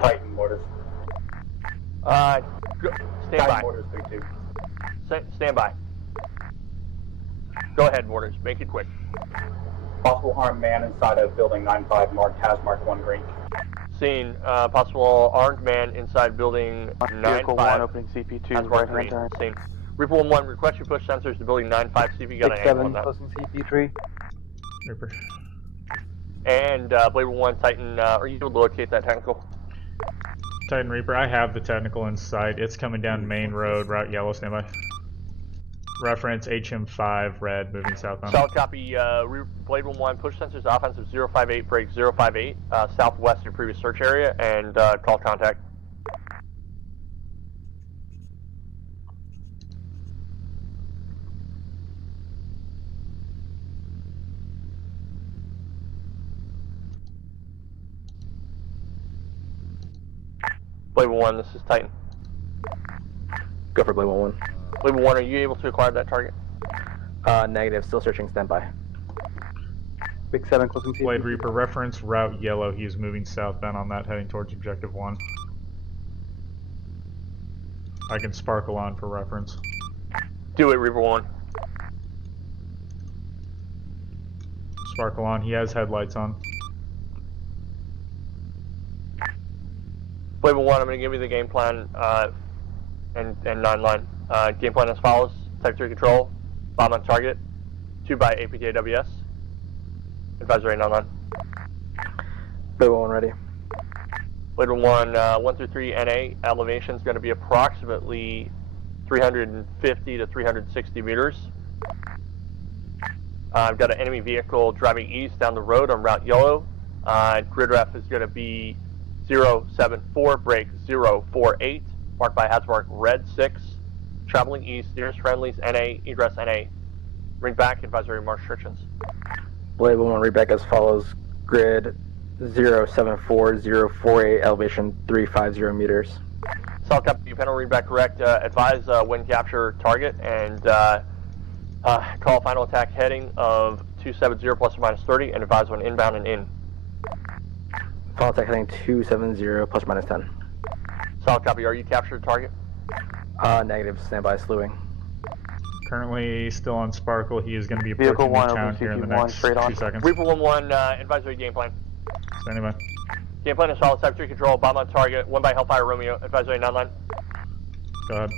Titan mortars. Stand Titan by. mortars 3-2. Stand by. Go ahead, mortars. Make it quick. Possible armed man inside of building 9-5 marked has marked 1 green. Seen possible armed man inside building 9-5. Vehicle 1 opening CP2 has right green. hand turn. Seen. Reaper 1-1, request you push sensors to building 9-5. See if you got an angle on 6-7 that. closing CP3. Reaper. And Blade 1, Titan, are you able to locate that technical? Titan Reaper, I have the technical in sight. It's coming down main road, route yellow, standby. Reference HM5, red, moving southbound. Solid copy, Blade 1-1, push sensors offensive 058, break 058, southwest of your previous search area, and call contact. Blade 1, this is Titan. Go for Blade 1-1. Blade 1, are you able to acquire that target? Negative, still searching, standby. 6-7 closing CP3. Blade Reaper, reference route yellow. He is moving southbound on that, heading towards objective 1. I can sparkle on for reference. Do it, Reaper 1. Sparkle on, he has headlights on. Blade 1, I'm going to give you the game plan and 9-line. Game plan as follows: Type 3 control, bomb on target, 2 by APTAWS. Advisory 9-line. Blade 1 ready. Blade 1, 1 through 3 NA, elevation is going to be approximately 350 to 360 meters. I've got an enemy vehicle driving east down the road on route yellow. Grid ref is going to be 074, break 048, marked by hazmark red 6, traveling east, nearest friendlies, NA, egress NA. Ring back, advisory march restrictions. Blade 1 read back as follows. Grid 074048, elevation 350 meters. Solid copy, panel read back correct. Advise when capture target and call final attack heading of 270 plus or minus 30 and advise when inbound and in. Final attack heading 270 plus or minus 10. Solid copy, are you captured target? Negative, standby, slewing. Currently still on Sparkle. He is going to be Vehicle approaching 1 town opening here in the CP1 next straight on. 2 seconds. Reaper 1-1, advisory game plan. Standing by. Game plan is solid, type 3 control, bomb on target, 1 by Hellfire Romeo, advisory 9-line. Go ahead.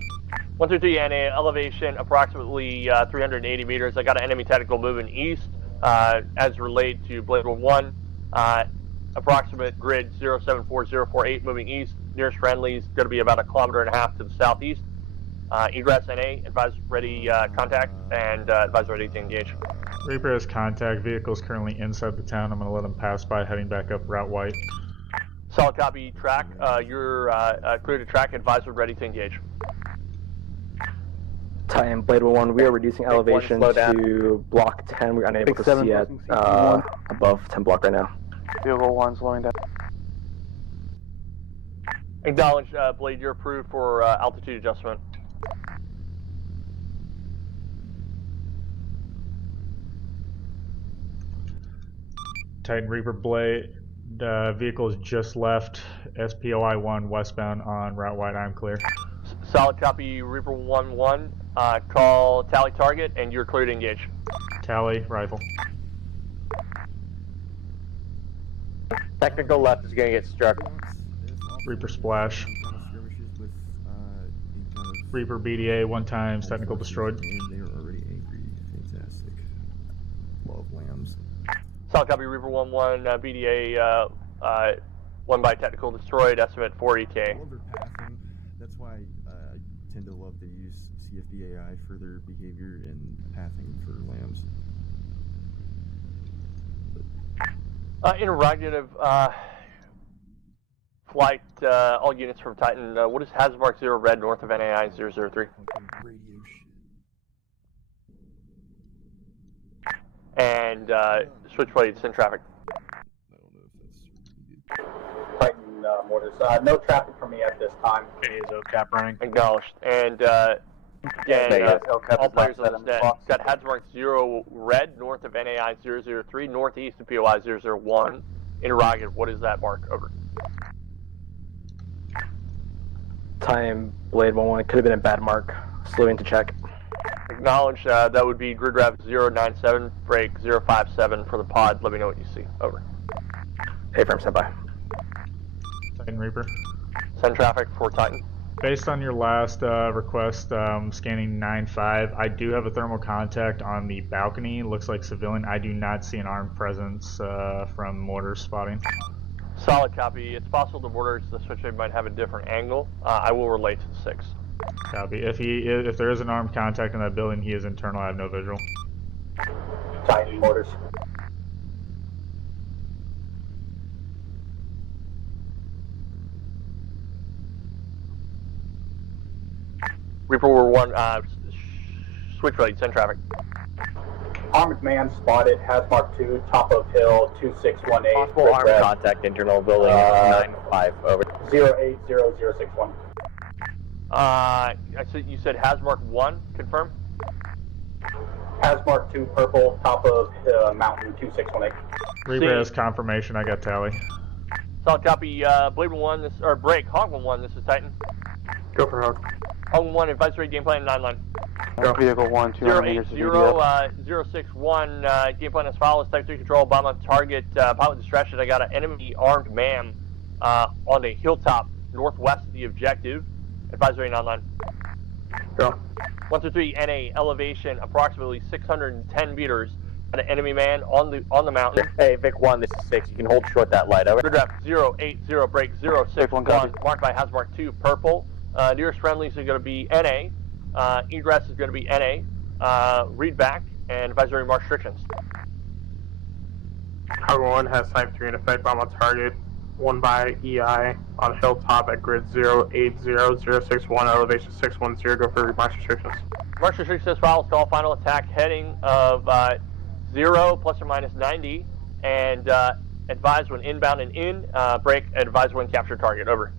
1 through 3 NA, elevation approximately 380 meters. I got an enemy tactical moving east as relayed to Blade 1-1. Approximate grid 074048 moving east. Nearest friendlies going to be about 1.5 kilometers to the southeast. Egress NA, advise ready contact, and advise ready to engage. Reaper has contact. Vehicles currently inside the town. I'm going to let him pass by, heading back up Route White. Solid copy, track. You're clear to track, advise ready to engage. Titan, Blade 1, we are reducing elevation to block 10. We're unable to see at above 10 block right now. Vehicle 1 slowing down. Acknowledge, Blade, you're approved for altitude adjustment. Titan Reaper Blade. Vehicles just left SPOI 1 westbound on Route White. I'm clear. Solid copy, Reaper 1-1. Call tally target, and you're clear to engage. Tally, rifle. Technical left is going to get struck. Reaper splash. Reaper BDA 1 times, technical destroyed. They were already angry. Fantastic. Love lambs. Solid copy, Reaper 1-1, BDA 1 by technical destroyed, estimate 40K. I love their pathing. That's why I tend to love to use CFBAI for their behavior and pathing for lambs. Interrogative, flight, all units from Titan, what is hazmark 0 red north of NAI 003? Radio shit. And switchblade, send traffic. I don't know if that's needed. Titan mortars. No traffic for me at this time. It is OCAP running. Acknowledged. And again, all players on this net, got hazmark 0 red north of NAI 003, northeast of POI 001. Interrogative, what is that mark? Over. Time Blade 1-1. It could have been a bad mark. Slowing to check. Acknowledge. That would be grid rev 097, break 057 for the pod. Let me know what you see. Over. A-frame, stand by. Titan Reaper. Send traffic for Titan. Based on your last request, scanning 9-5, I do have a thermal contact on the balcony. Looks like civilian. I do not see an armed presence from mortar spotting. Solid copy. It's possible the mortars, the switchblade might have a different angle. I will relay to the 6. Copy. If there is an armed contact in that building, he is internal. I have no visual. Titan mortars. Reaper were 1, switchblade, send traffic. Armed man spotted, Hazmark 2, top of hill, 2618. Possible armed contact, internal building, 9-5, over. 080061. You said Hazmark 1, confirm? Hazmark 2, purple, top of mountain, 2618. Reaper has confirmation. I got tally. Solid copy. Blade 1, this, or break. Hog 1, this is Titan. Go for Hog. Hog 1, advisory game plan 9 line. Go. Vehicle 1, 200 meters to DDO. 061, game plan as follows. Type 3 control, bomb on target, pilot distraction. I got an enemy armed man on a hilltop northwest of the objective. Advisory 9 line. Go. 123 NA, elevation approximately 610 meters. Got an enemy man on the mountain. Hey, Vic 1, this is 6. You can hold short that light, over. Grid draft 080, break 061, marked by Hazmark 2, purple. Nearest friendlies are going to be NA. Egress is going to be NA. Read back and advisory march restrictions. Hog 1 has Type 3 in effect, bomb on target. 1 by EI on hilltop at grid 080061, elevation 610. Go for march restrictions. March restrictions as follows. Call final attack heading of 0 plus or minus 90, and advise when inbound and in. Break, advise when capture target. Over.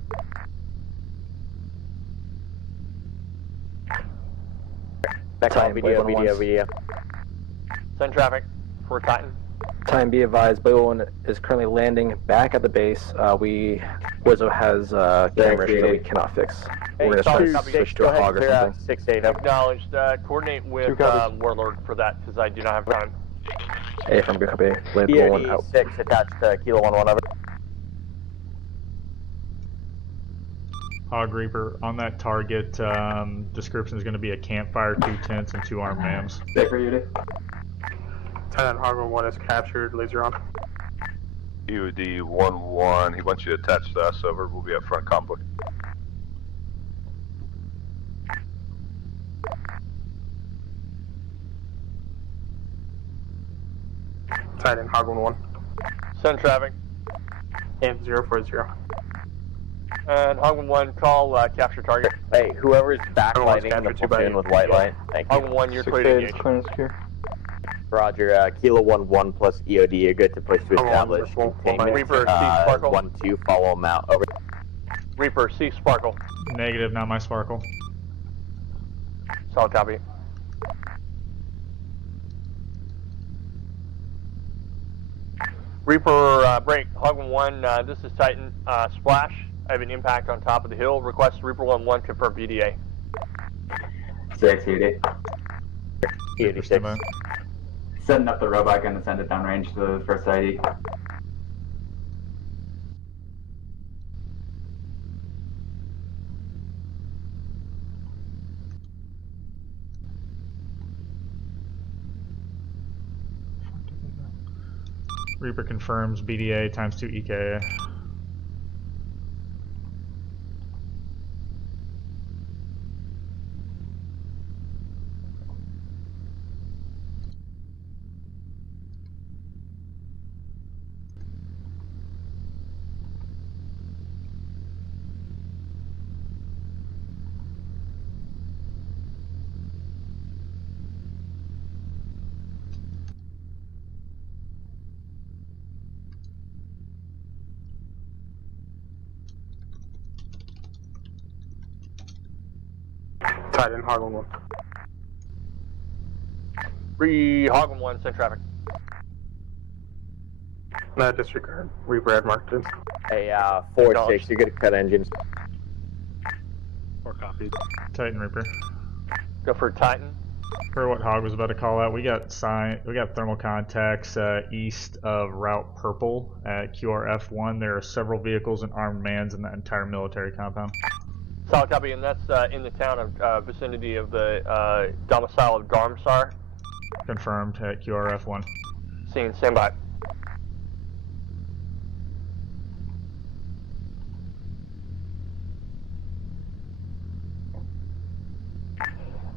Back on video. Send traffic for Titan. Time be advised, Blade 1 is currently landing back at the base. Wizzo has camera issues that we cannot fix. We're going to try to switch to a hog or something. 6-8, over. Acknowledged. Coordinate with Warlord for that, because I do not have time. Hey, from good copy. Blade 1 out. 6 attached to Kilo 1-1, over. Hog Reaper, on that target, description is going to be a campfire, 2 tents, and 2 armed mams. Baker unit. Lieutenant Hog 1 is captured, laser on. EOD 1-1, he wants you to attach to us, over, we'll be up front conflict. Titan Hog 1-1. Send traffic. And 040. And Hog 1, call capture target. Hey, whoever's backlighting captured, the 2 by platoon with white light. Thank you. Hog 1, you're clear to engage. Roger, Kilo 1-1 plus EOD, you're good to push to establish containment. Reaper, C Sparkle. 1-2, follow them out, over. Reaper, C Sparkle. Negative, not my sparkle. Solid copy. Reaper, break. Hog 1, this is Titan. Splash. I have an impact on top of the hill. Request Reaper 1-1, confirm BDA. 6, EOD. EOD 6. Setting up the robot, gonna send it downrange to the first ID. Reaper confirms BDA times 2 EKA. Titan Hog 1-1. Hog 1, send traffic. No, disregard. Reaper had marked it. Hey, 4-6, you're good to cut engines. copied. Titan Reaper. Go for Titan. Per what Hog was about to call out, we got thermal contacts east of Route Purple at QRF1. There are several vehicles and armed mans in that entire military compound. Solid copy, and that's in the town of vicinity of the domicile of Darmsar. Confirmed at QRF1. Scene, stand by.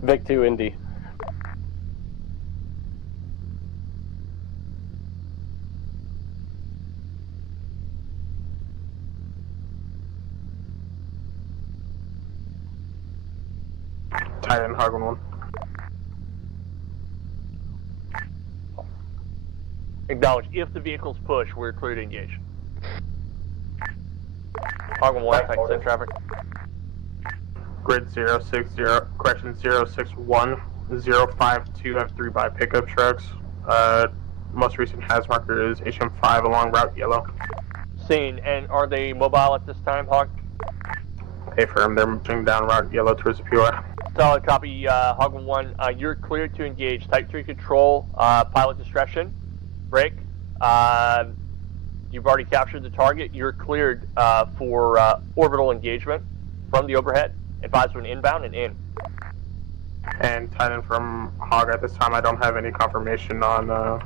Vic 2 Indy. Titan, Hog 1-1. Acknowledge. If the vehicles push, we're clear to engage. Hog 1, Titan, send traffic. Grid 060, correction 061, 052 have 3 by pickup trucks. Most recent HAZ marker is HM5 along Route Yellow. Scene, and are they mobile at this time, Hog? Affirm, they're moving down Route Yellow towards the POI. Solid copy, Hog 1. You're cleared to engage. Type 3 control, pilot discretion, break. You've already captured the target. You're cleared for orbital engagement from the overhead. Advise when inbound and in. And Titan from Hog, at this time I don't have any confirmation on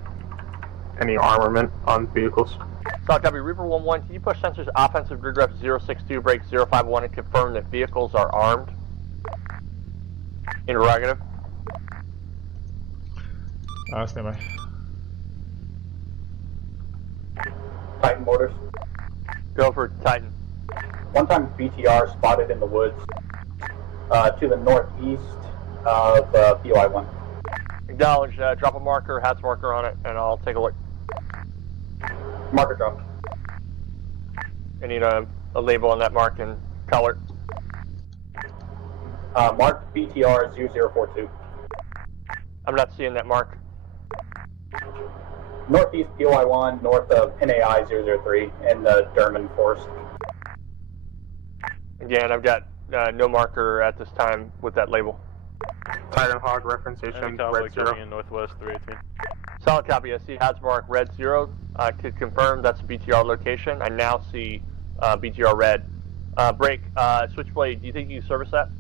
any armament on vehicles. Solid copy, Reaper 1-1, can you push sensors offensive grid ref 062, break 051 and confirm that vehicles are armed? Interrogative. Stand by. Titan motors. Go for Titan. One-time BTR spotted in the woods to the northeast of POI-1. Acknowledge, drop a marker, HATS marker on it, and I'll take a look. Marker drop. I need a label on that mark and color. Mark BTR 0042. I'm not seeing that mark. Northeast POI-1, north of NAI 003 in the Durman Forest. Again, I've got no marker at this time with that label. Titan Hog, reference station, red 0. in northwest 318. Solid copy, I see HATS mark red 0. To confirm that's a BTR location. I now see BTR red. Break, Switchblade, do you think you can service that?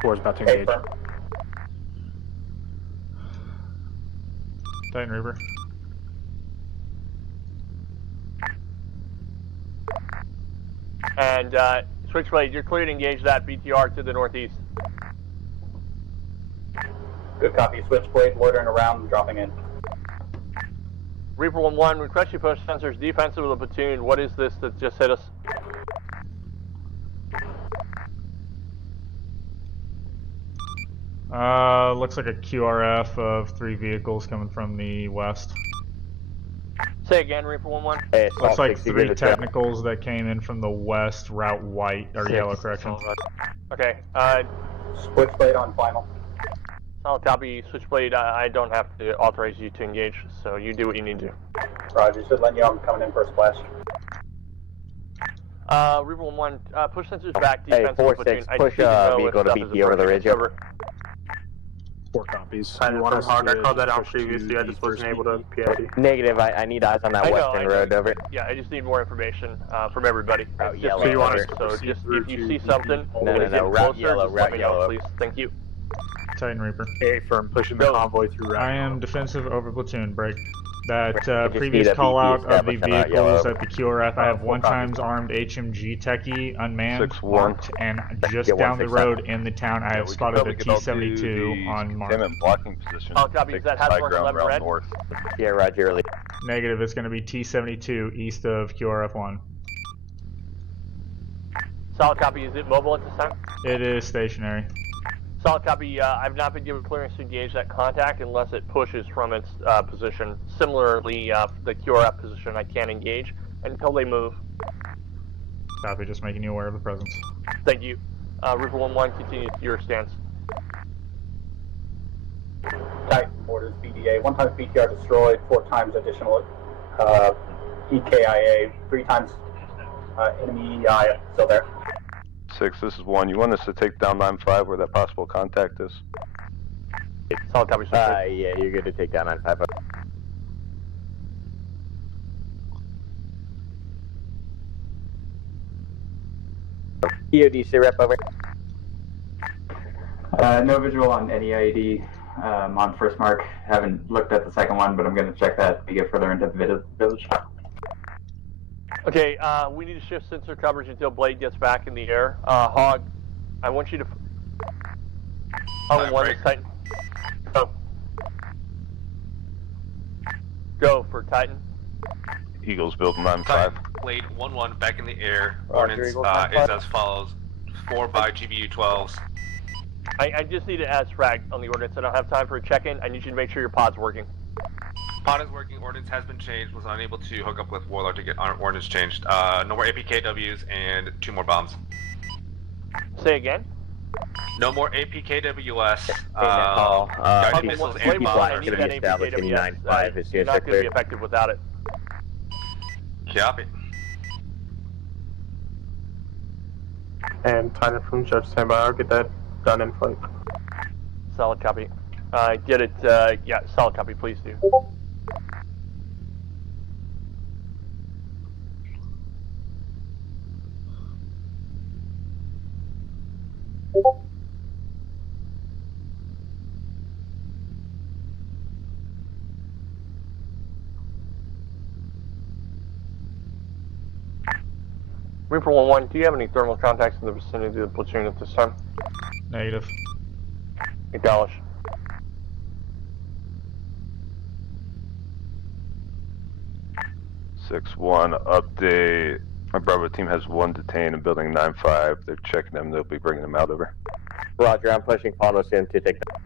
Four is about to engage. Titan Reaper. And Switchblade, you're clear to engage that BTR to the northeast. Good copy. Switchblade loitering around, dropping in. Reaper 1-1, request you push sensors defensive of the platoon. What is this that just hit us? Looks like a QRF of 3 vehicles coming from the west. Say again, Reaper 1-1. Hey, Looks like 3 technicals that came in from the west, route white, or yellow, correction. Okay, Switchblade on final. solid copy, Switchblade. I don't have to authorize you to engage, so you do what you need to do. Roger, just letting you know I'm coming in for a splash. Reaper 1-1, push sensors back, Hey, defensive 4-6, push vehicle to BP over the ridge. 4 copies. Titan from Hog, I called that out previously, I just wasn't able to PID. Negative, I need eyes on that I know, western road, over. Yeah, I just need more information from everybody. Route Just yellow, so you want over. to, so just if you see something, No, route yellow, route yellow. please. Thank you. Titan Reaper. A firm pushing the convoy through route. I am defensive over platoon, break. That just previous need a call BP out of the established on route yellow. vehicles at the QRF, I have 1 times armed HMG techie, unmanned, 6-1. marked, and just Get down the 167. road in the town, I have spotted a T-72 on mark. Containment blocking position. Oh, copy, is that Take Hasbro high ground 11 route red? north. Yeah, roger, early. Negative, it's going to be T-72 east of QRF1. Solid copy, is it mobile at this time? It is stationary. Solid copy, I've not been given clearance to engage that contact unless it pushes from its position. Similarly, the QRF position I can't engage until they move. Copy, just making you aware of the presence. Thank you. Reaper 1-1, continue your stance. Titan orders BDA. 1 time BTR destroyed, 4 times additional EKIA, 3 times enemy EI still there. 9-6, this is 1. You want us to take down 9-5 where that possible contact is? Solid copy. Yeah, you're good to take down 9-5. EOD, say rep over. No visual on any IED on first mark. Haven't looked at the second one, but I'm going to check that as we get further into the village. Okay, we need to shift sensor coverage until Blade gets back in the air. Hog, I want you to... one, Titan. Go. Go for Titan. Eagles building 9-5. Blade 1-1 back in the air. Roger, Ordnance Eagle, is as follows: 4 by GBU 12s. I just need to add frag on the ordnance. I don't have time for a check-in. I need you to make sure your pod's working. Pod is working. Ordnance has been changed. Was unable to hook up with Warlord to get our ordnance changed. No more APKWs and 2 more bombs. Say again? No more APKWS. Guided missiles and bombs are going to be established in 9-5 as soon You're as not they're going to be cleared. effective without it. Copy. And Titan from Judge standby. I'll get that done in flight. Solid copy. Get it, yeah, solid copy, please do. Reaper 1-1, do you have any thermal contacts in the vicinity of the platoon at this time? Negative. Acknowledge. Six one update. My Bravo team has 1 detained in building 9-5. They're checking them. They'll be bringing them out over. Roger, I'm pushing Paulo soon to take them.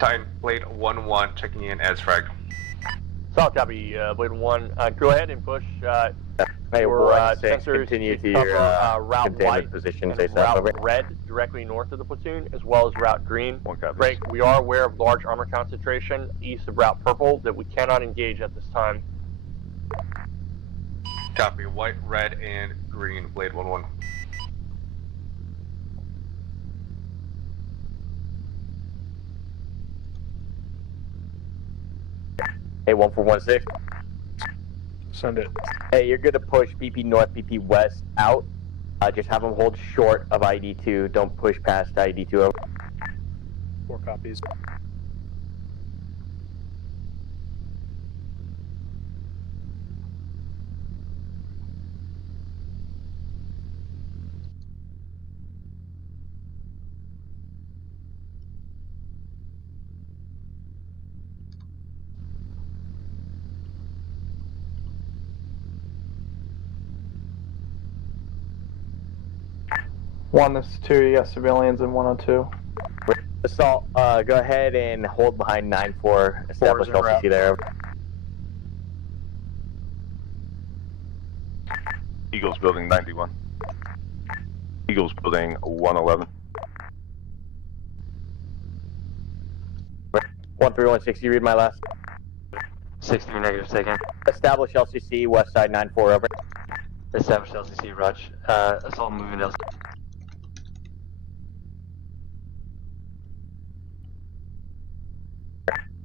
Titan, Blade 1-1 checking in as frag. Solid copy, Blade 1. Go ahead and push Hey, your 1-6, sensors continue to cover, your route containment white position. and Say route over. red directly north of the platoon, as well as route green. One copy. Frank, we are aware of large armor concentration east of route purple that we cannot engage at this time. Copy. White, red, and green. Blade 1-1. Hey, 1-4-1-6. Send it. Hey, you're good to push BP North, BP West out. Just have them hold short of ID2. Don't push past ID2 over. 4 copies. One, this is 2, you got civilians in 102. Assault, go ahead and hold behind 9-4. Establish LCC there. Eagles building 91. Eagles building 111. 1-3-1-6, you read my last. 63 negative taken. Establish LCC, west side 9-4 over. Establish LCC, Raj. Assault moving LCC.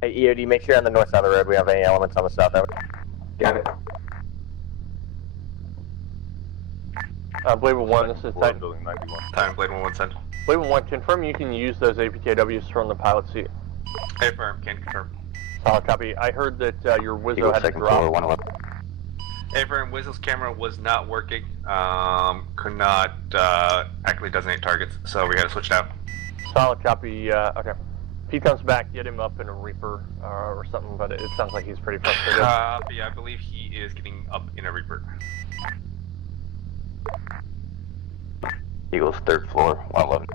Hey, EOD, make sure on the north side of the road we have any elements on the south over. Got it. Blade 1, this is Titan. Building 91. Titan, Blade 1-1 sent. Blade 1, confirm you can use those APKWs from the pilot seat. Affirm, can confirm. Solid copy. I heard that your Wizzo Eagles had to second floor, drop. 111. Affirm, Wizzle's camera was not working. Could not accurately designate targets, so we had to switch it out. Solid copy, okay. If he comes back, get him up in a Reaper or something, but it sounds like he's pretty frustrated. Yeah, I believe he is getting up in a Reaper. Eagles 3rd floor, 111.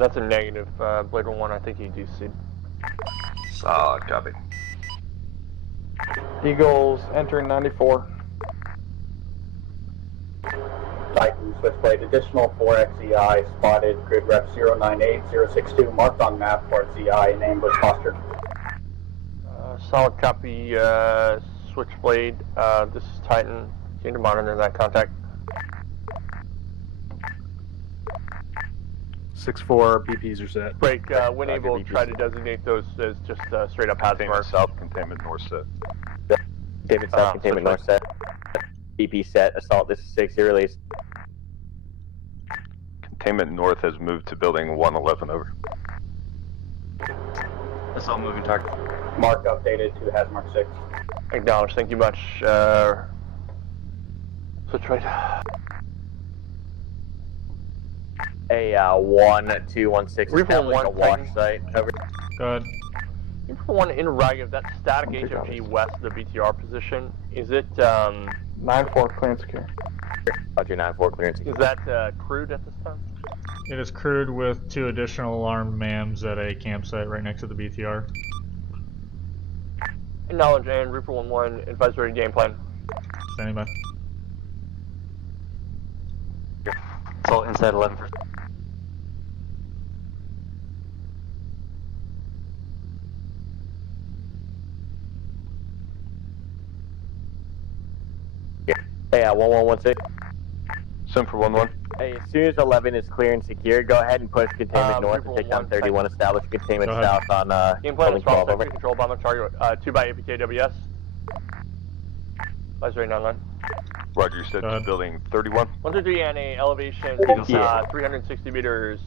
That's a negative. Blade 1, I think he DC'd. Solid copy. Eagles entering 94. Titan, Switchblade, additional 4x ZI spotted, grid rep 098062, marked on map for ZI in ambush posture. Solid copy, Switchblade. This is Titan. Continue to monitor that contact. 6-4 BPs are set. Break, when able, try to designate those as just straight up hazard Containment marks. south, containment north set. Containment south, containment north set. BP set, assault, this is 6, you're released. Containment north has moved to building 111 over. Assault moving target. Mark updated to hazmark 6. Acknowledge, thank you much. Switchblade. A 1216 establish a wash site. Over. Go ahead. For one interrogative, that static HMG west of the BTR position, is it, 9-4 clean secure. Roger, 9-4 clearance. is that, crewed at this time? It is crewed with 2 additional armed MAMs at a campsite right next to the BTR. Acknowledge and Reaper 1-1, advisory game plan. Standing by. Assault inside 11 first. Hey, 1116. Sim for 1-1. Hey, as soon as 11 is clear and secure, go ahead and push containment north and take down 31. Establish containment south on Game plan building is 12 over. control bomb on target 2 by APKWS. Advisory 9-9. Roger, you said to building 31. 123 and a elevation 360 meters.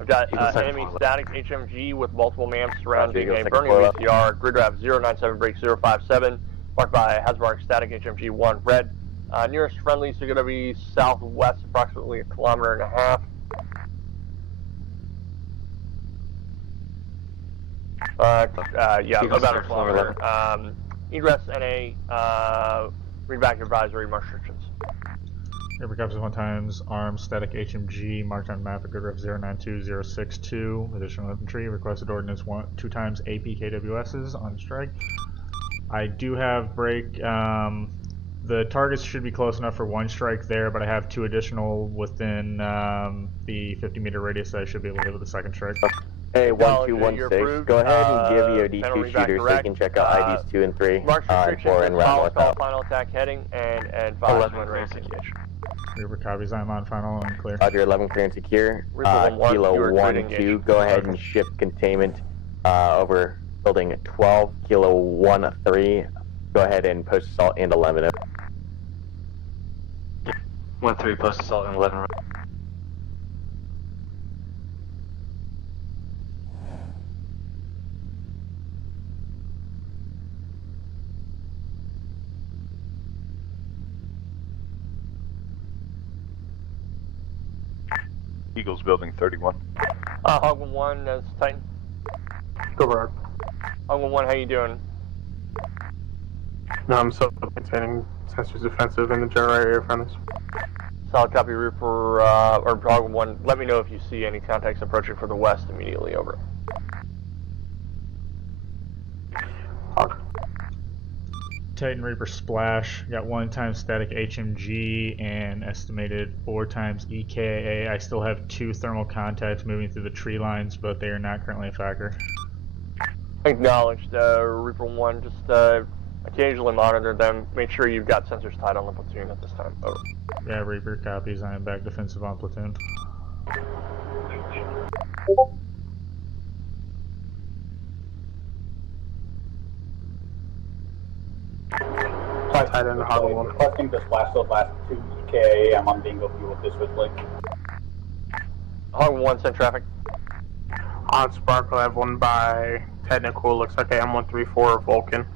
I've got enemy static HMG with multiple MAMs surrounding a burning VCR. Grid wrap 097 break 057. Marked by hazard static HMG 1 red. Nearest friendlies are going to be southwest, approximately 1.5 kilometers. Yeah, about a kilometer. Egress NA, read back advisory mark restrictions. Reaper copies 1 times armed static HMG marked on map at grid ref 092062. Additional infantry requested ordnance 2 times APKWSs on strike. I do have break. The targets should be close enough for 1 strike there, but I have 2 additional within the 50-meter radius that I should be able to hit with the 2nd strike. Hey, 1216, go ahead and give EOD 2 shooters so they can check out IDs 2 and 3 and 4 and round north out. Final attack heading and advise when ready. Reaper copies, I'm on final and clear. Roger, 11 clear and secure. Kilo 1-2, go ahead and shift containment over building 12, Kilo 1-3. Go ahead and post assault and 11. 1-3 post assault and 11. Eagles building 31. Hog 1, that's Titan. Go Rogue. Hog 1, how you doing? No, I'm still maintaining sensors defensive in the general area of friendlies. Solid copy, Reaper, or Hog 1. Let me know if you see any contacts approaching for the west immediately, over. Hog. Titan Reaper splash. Got 1 times static HMG and estimated 4 times EKA. I still have 2 thermal contacts moving through the tree lines, but they are not currently a factor. Acknowledged, Reaper 1, just occasionally monitor them. Make sure you've got sensors tied on the platoon at this time, over. Yeah, Reaper copies. I am back defensive on platoon. Tied in the Hog 1. Requesting this last 2 EKA. I'm on bingo view with this Switchblade. Hog 1, send traffic. On Sparkle, I have 1 by technical. Looks like a M134 Vulcan.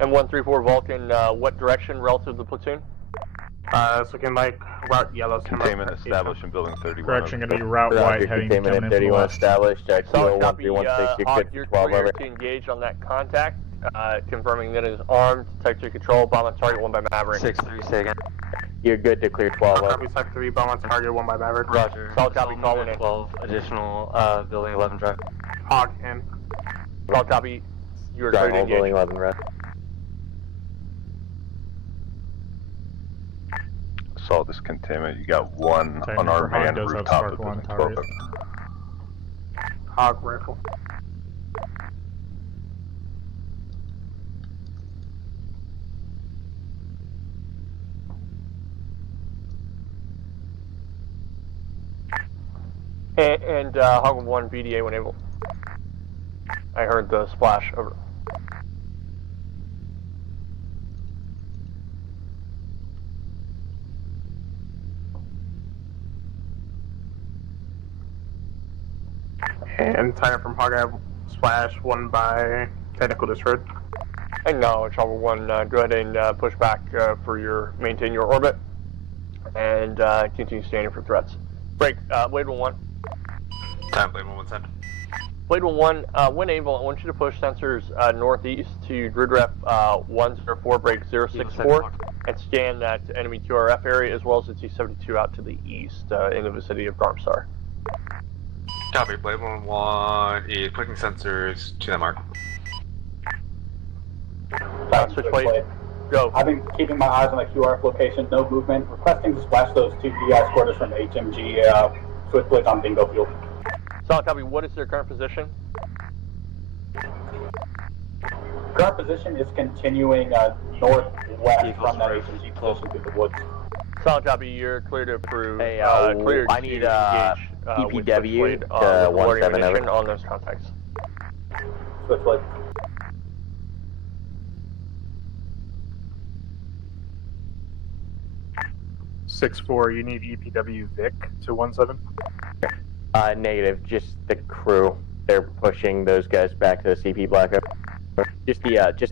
M134 Vulcan, what direction relative to the platoon? It's looking like route yellow. Containment established in building 31. Correction, going to be route white heading coming in from the 31 west. established. Solid copy, Kilo 1316, you're good you're for 12 clear over. to engage on that contact, confirming that it is armed, type 2 control, bomb on target 1 by Maverick. 6-3, say again. You're good to clear 12 over. Copy type 3, bomb on target 1 by Maverick. Roger. Solid copy, Assault call moving in. 12, additional building 11 drive. Hog in. Solid copy, you are clear to Drive building engage. 11 red. assault this containment. You got one unarmed Hog man does have rooftop Spark of 1 the target. Hog rifle. And Hog 1 BDA when able. I heard the splash. Over. And Titan from Hog, I have splash 1 by technical discord. Acknowledge, Hog 1. Go ahead and push back maintain your orbit, and continue standing for threats. Break. Blade 1-1. Time, Blade 1-1 send. Blade 1-1, when able, I want you to push sensors northeast to grid rep 104 break 064 and scan that enemy QRF area as well as the T-72 out to the east in the vicinity of Darmstar. Copy, Blade 1-1 is pushing sensors to that mark. Switchblade, go. I've been keeping my eyes on the QRF location, no movement, requesting to splash those 2 DI squatters from HMG Switchblade on bingo field. Solid copy, what is their current position? Current position is continuing northwest from that HMG position through the woods. Solid copy, you're clear to approve. Hey, clear I to need engage EPW with to 17 over. on those contacts. Switchblade. (6-4), you need EPW Vic to 17. Negative. Just the crew. They're pushing those guys back to the CP blackout. Just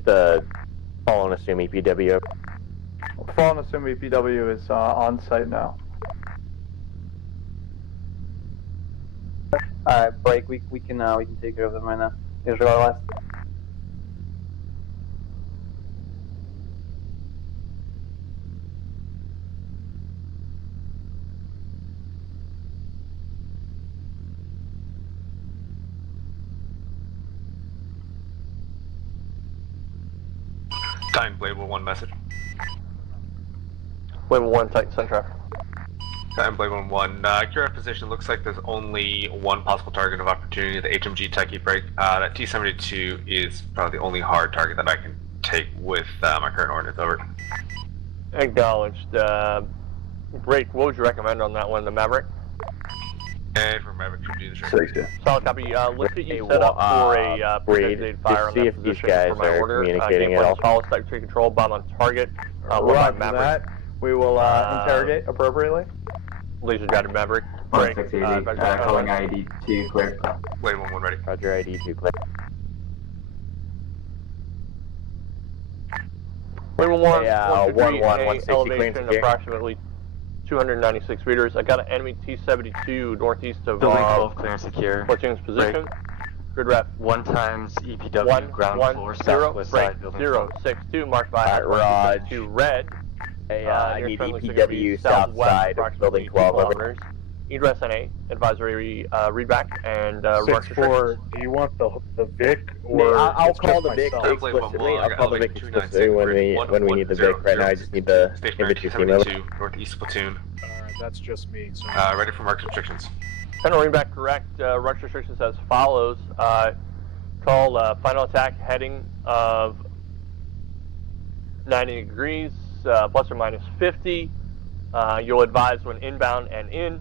the fall and assume EPW. Fall and assume EPW is on site now. Alright, break. We can take care of them right now. Israel last. Time, Blade 1-1 message. Blade 1, Titan Sun traffic. Time, Blade 1-1. Accurate position looks like there's only one possible target of opportunity, the HMG Techie break. That T-72 is probably the only hard target that I can take with my current ordnance. Over. Acknowledged. Break, what would you recommend on that one, the Maverick? And for Maverick, should do the trick. Solid copy. Let's get you set up for a pre-designated fire on that position for my order. Communicating at all. Call us, take control, bomb on target. Roger that. We will interrogate appropriately. Laser guided Maverick. 680, calling ID 2 clear. Blade 1-1 ready. Roger, ID 2 clear. Blade 1-1, 1-1, elevation approximately 296 meters. I got an enemy T-72 northeast of Building 12 clear and secure. platoon's position. Grid rep 1 times EPW ground floor southwest side building 062 marked by Raj. 2 red. Hey, I need EPW south side of building 12 over. Egress NA advisory readback and 6-4, do you want the Vic or I'll call the Vic myself? explicitly. I'll call the Vic explicitly when we need the Vic. Right now I just need the infantry team over. Northeast platoon. That's just me. So. Ready for mark restrictions. General readback correct. Rush restrictions as follows. Call final attack heading of 90 degrees plus or minus 50. You'll advise when inbound and in.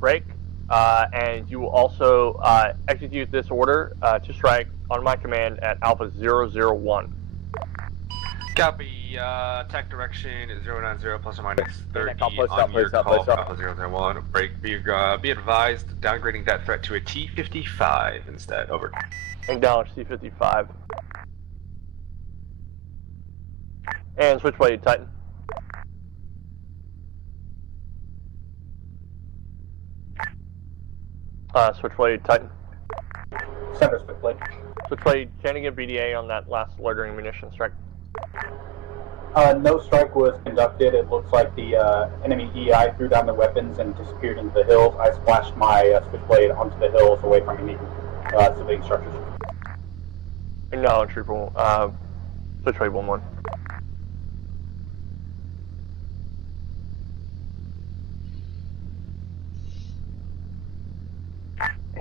Break, and you will also execute this order to strike on my command at Alpha 001. Copy. Attack direction is 090 plus or minus 30 I'll post on up, your post call. up. Alpha 001. Break. Be advised, downgrading that threat to a T-55 instead. Over. Acknowledge T-55. And switchblade Titan. Switchblade Titan. Center switchblade. Switchblade, can you get BDA on that last loitering munition strike? No strike was conducted. It looks like the enemy EI threw down their weapons and disappeared into the hills. I splashed my switchblade onto the hills away from any civilian structures. Acknowledge triple. Switchblade 1-1.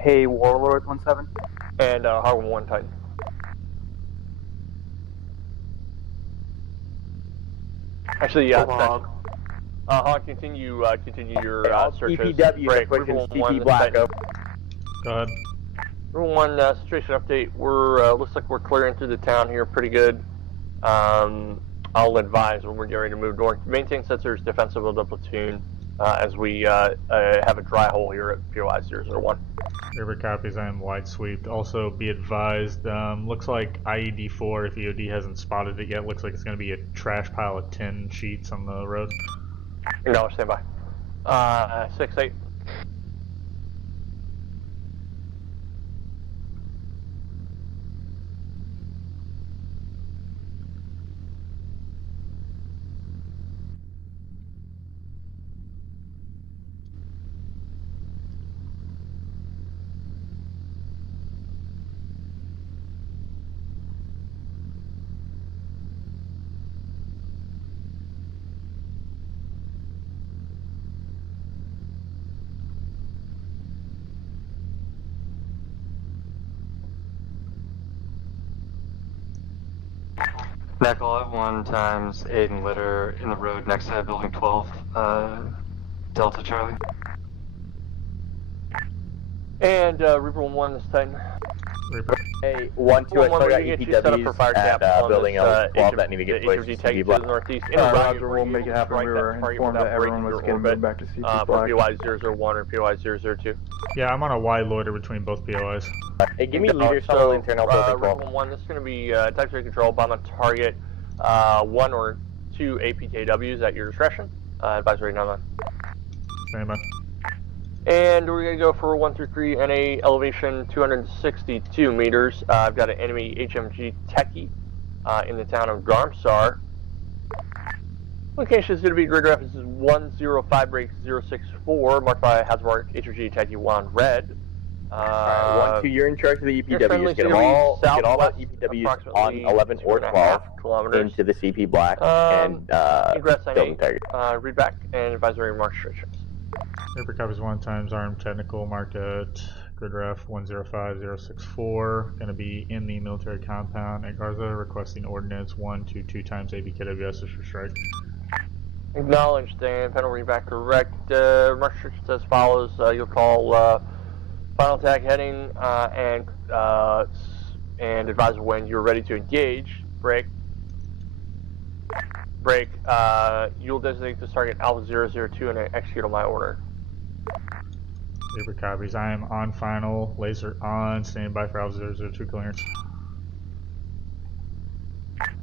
Hey, Warlord 17. And Harwin 1 Titan. Actually, yeah. Hog, continue your searches. EPW pushing CP Black up. Go ahead. Room 1 situation update. We're looks like we're clearing through the town here pretty good. I'll advise when we're getting ready to move north. Maintain sensors defensive of the platoon as we have a dry hole here at POI 001. River copies, I am wide sweeped. Also, be advised, looks like IED-4, if EOD hasn't spotted it yet, looks like it's going to be a trash pile of tin sheets on the road. No, stand by. 6-8. Knuckle at 1 times Aiden Litter in the road next to building 12, Delta Charlie. And Reaper 1 this time. Reaper. Hey, 1-2, I still got EPWs at building 12 that need to get pushed to CP Black. Northeast. Roger, we'll make it happen. We were informed that everyone was going to move back to CP Black. POI 001 or POI 002. Yeah, I'm on a wide loiter between both POIs. Hey, give me leadership on internal building 12. Reaper 1, this is going to be type 3 control, bomb on target, 1 or 2 APKWs at your discretion. Advisory none. Stand by. And we're going to go for 133 NA elevation 262 meters. I've got an enemy HMG Techie in the town of Garmsar. Location is going to be grid references 105 break 064, marked by hazard HMG Techie 1 red. Alright, 1-2, you're in charge of the EPWs. Get all the EPWs on 11 or 12 into the CP Black and building target. Read back and advisory mark restrictions. Reaper covers 1 times armed technical marked at grid ref 105064. Going to be in the military compound at Garza, requesting ordnance 122 times ABKWS for strike. Acknowledged, Dan. Panel read back correct. Mark restrictions as follows. You'll call final attack heading and advise when you're ready to engage. Break. You'll designate this target Alpha 002 and execute on my order. Reaper copies. I am on final. Laser on. Standing by for Alpha 002 clearance.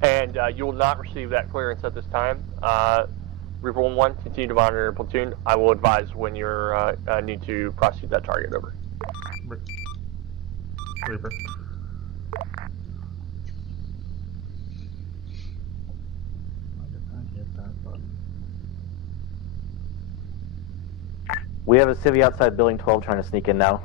And you will not receive that clearance at this time. Reaper 1-1, continue to monitor your platoon. I will advise when you need to prosecute that target over. Reaper. We have a civvy outside building 12 trying to sneak in now.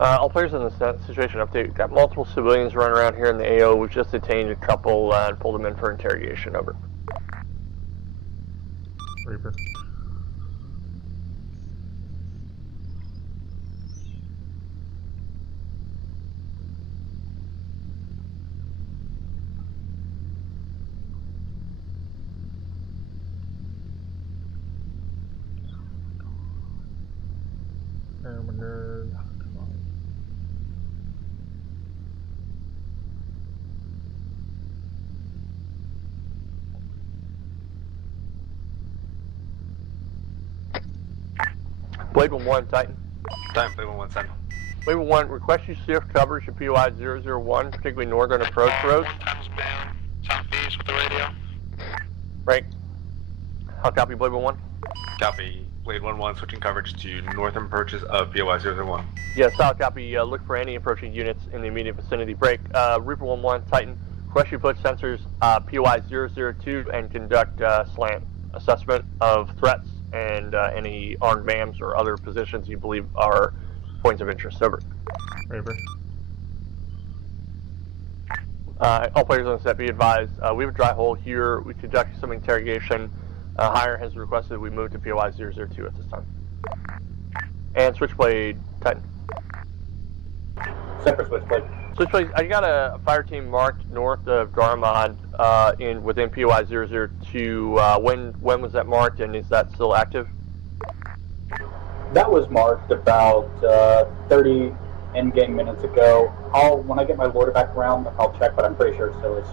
All players in the situation update. We've got multiple civilians running around here in the AO. We've just detained a couple and pulled them in for interrogation. Over. Reaper. McGurk. Come on. Blade 1-1, Titan. Titan, Blade 1-1, Sentinel. Blade 1, request you shift coverage to POI 001, particularly northern approach roads. 1 times man, southeast with the radio. Right. I'll copy Blade 1-1. Copy. Blade 1-1, switching coverage to northern approaches of POI 001. Yes, I'll copy. Look for any approaching units in the immediate vicinity. Break. Reaper 1-1, Titan. Request you put sensors POI 002 and conduct SLAM assessment of threats and any armed MAMs or other positions you believe are points of interest. Over. Reaper. All players on the set be advised. We have a dry hole here. We conduct some interrogation. Hire has requested we move to POI 002 at this time. And Switchblade Titan. Separate Switchblade. Switchblade, I got a fire team marked north of Darmad within POI 002. When was that marked, and is that still active? That was marked about 30 endgame minutes ago. When I get my Lord back around, I'll check, but I'm pretty sure it still is.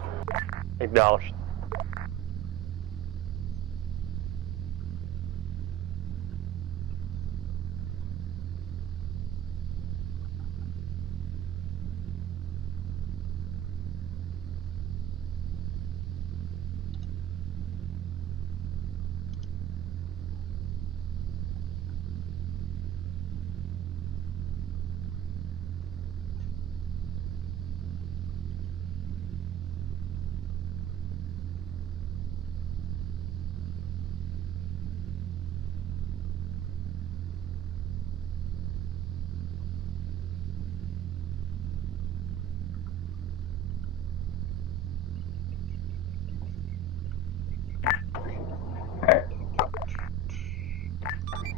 Acknowledged.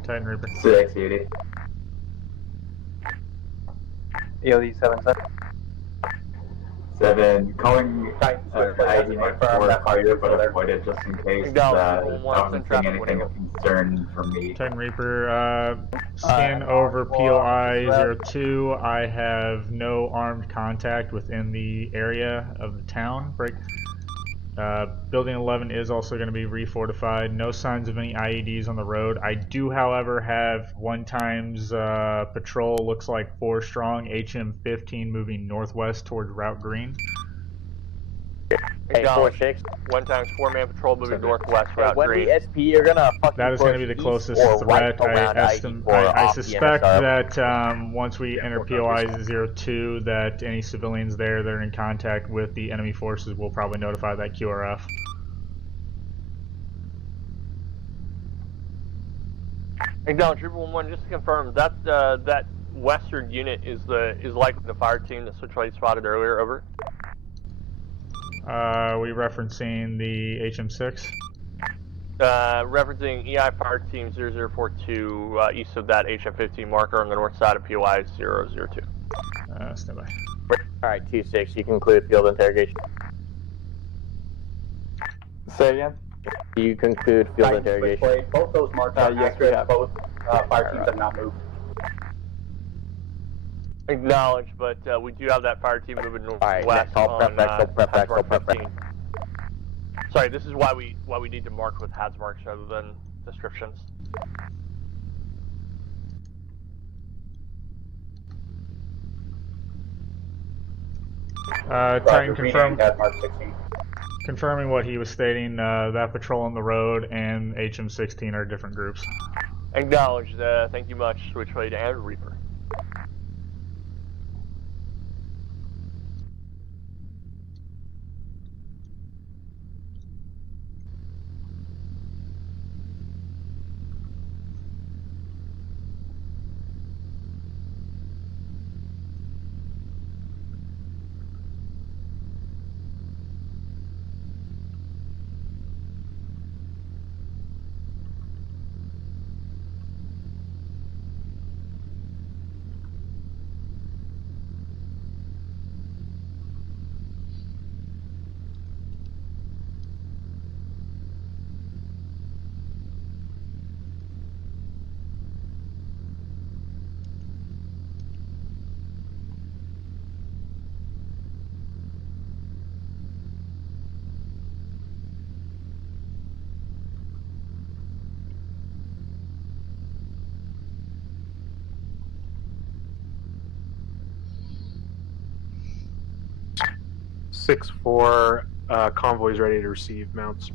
Titan Reaper. 6 EOD. EOD 7-7. 7, calling ID mark 4 fire, but avoided just in case. Don't think anything of concern for me. Titan Reaper, scan over POI 02. I have no armed contact within the area of the town. Break. Building 11 is also going to be refortified. No signs of any IEDs on the road. I do, however, have 1 times patrol, looks like 4 strong, HM15 moving northwest towards Route Green. Hey, 4-6. 1 times 4-man patrol moving northwest Route Green. SP, you're gonna fucking that is going to be the closest threat. I suspect that once we enter POI 02, that any civilians there that are in contact with the enemy forces will probably notify that QRF. Acknowledge, Reaper 1-1, just to confirm, that western unit is likely the fire team that Switchblade spotted earlier. Over. Are we referencing the HM6? Referencing EI Fire Team 0042 east of that HM15 marker on the north side of POI 002. Stand by. Alright, 2-6, you conclude field interrogation. Say again? You conclude field interrogation. Both those marks are yes, accurate. Both fire teams have not moved. Acknowledged, but we do have that fire team moving northwest. Next call, prep back. Sorry, this is why we need to mark with HADS marks rather than descriptions. Titan, confirming what he was stating, that patrol on the road and HM16 are different groups. Acknowledged, thank you much, Switchblade and Reaper. 6-4, convoys ready to receive mounts.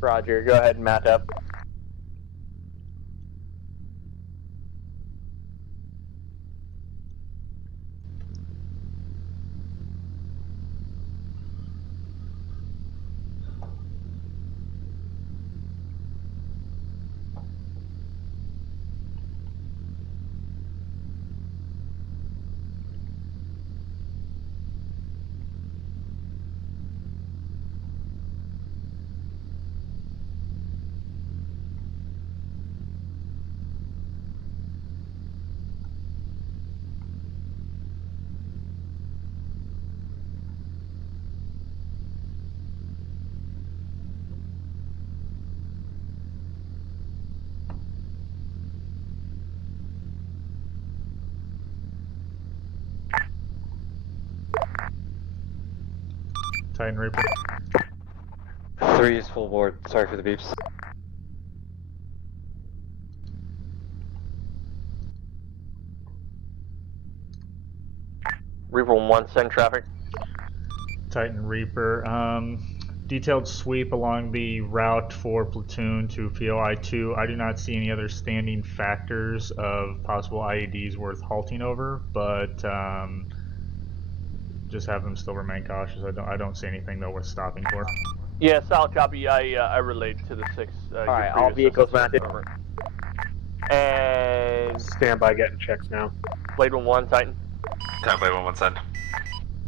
Roger, go ahead and mount up. Titan Reaper. 3 is full board. Sorry for the beeps. Reaper 1, send traffic. Titan Reaper. Detailed sweep along the route for platoon to POI 2. I do not see any other standing factors of possible IEDs worth halting over, but just have them still remain cautious. I don't see anything though worth stopping for. Yeah, solid copy. I relayed to the 6. Alright, all vehicles mounted. And Stand by getting checks now. Blade 1, Titan. Time Blade 1, send.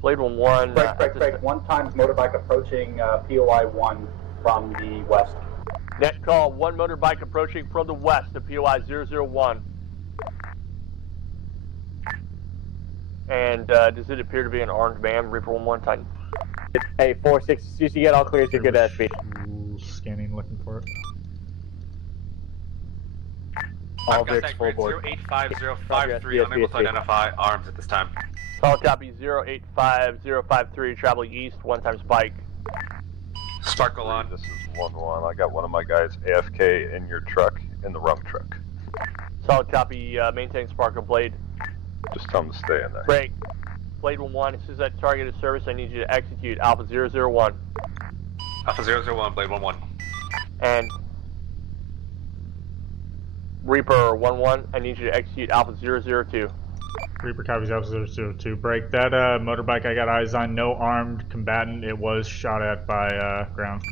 Blade 1. Break. 1 times motorbike approaching POI 1 from the west. Net call, 1 motorbike approaching from the west to POI 001. And does it appear to be an armed man, Reaper 1, Titan? Hey, 4-6, you get all clears, you're good at speed. Scanning, looking for it. All vehicles full board. 085053, unable to identify arms at this time. Solid copy, 085053, traveling east, 1 times bike. Sparkle on. This is 1-1. I got one of my guys AFK in your truck, in the wrong truck. Solid copy, maintain Sparkle Blade. Just tell them to stay in there. Break. Blade 1, as soon as that target is service, I need you to execute Alpha 001. Alpha 001, Blade 1-1. And Reaper 1-1, I need you to execute Alpha 002. Reaper copies Alpha 002. Break. That motorbike I got eyes on, no armed combatant. It was shot at by ground.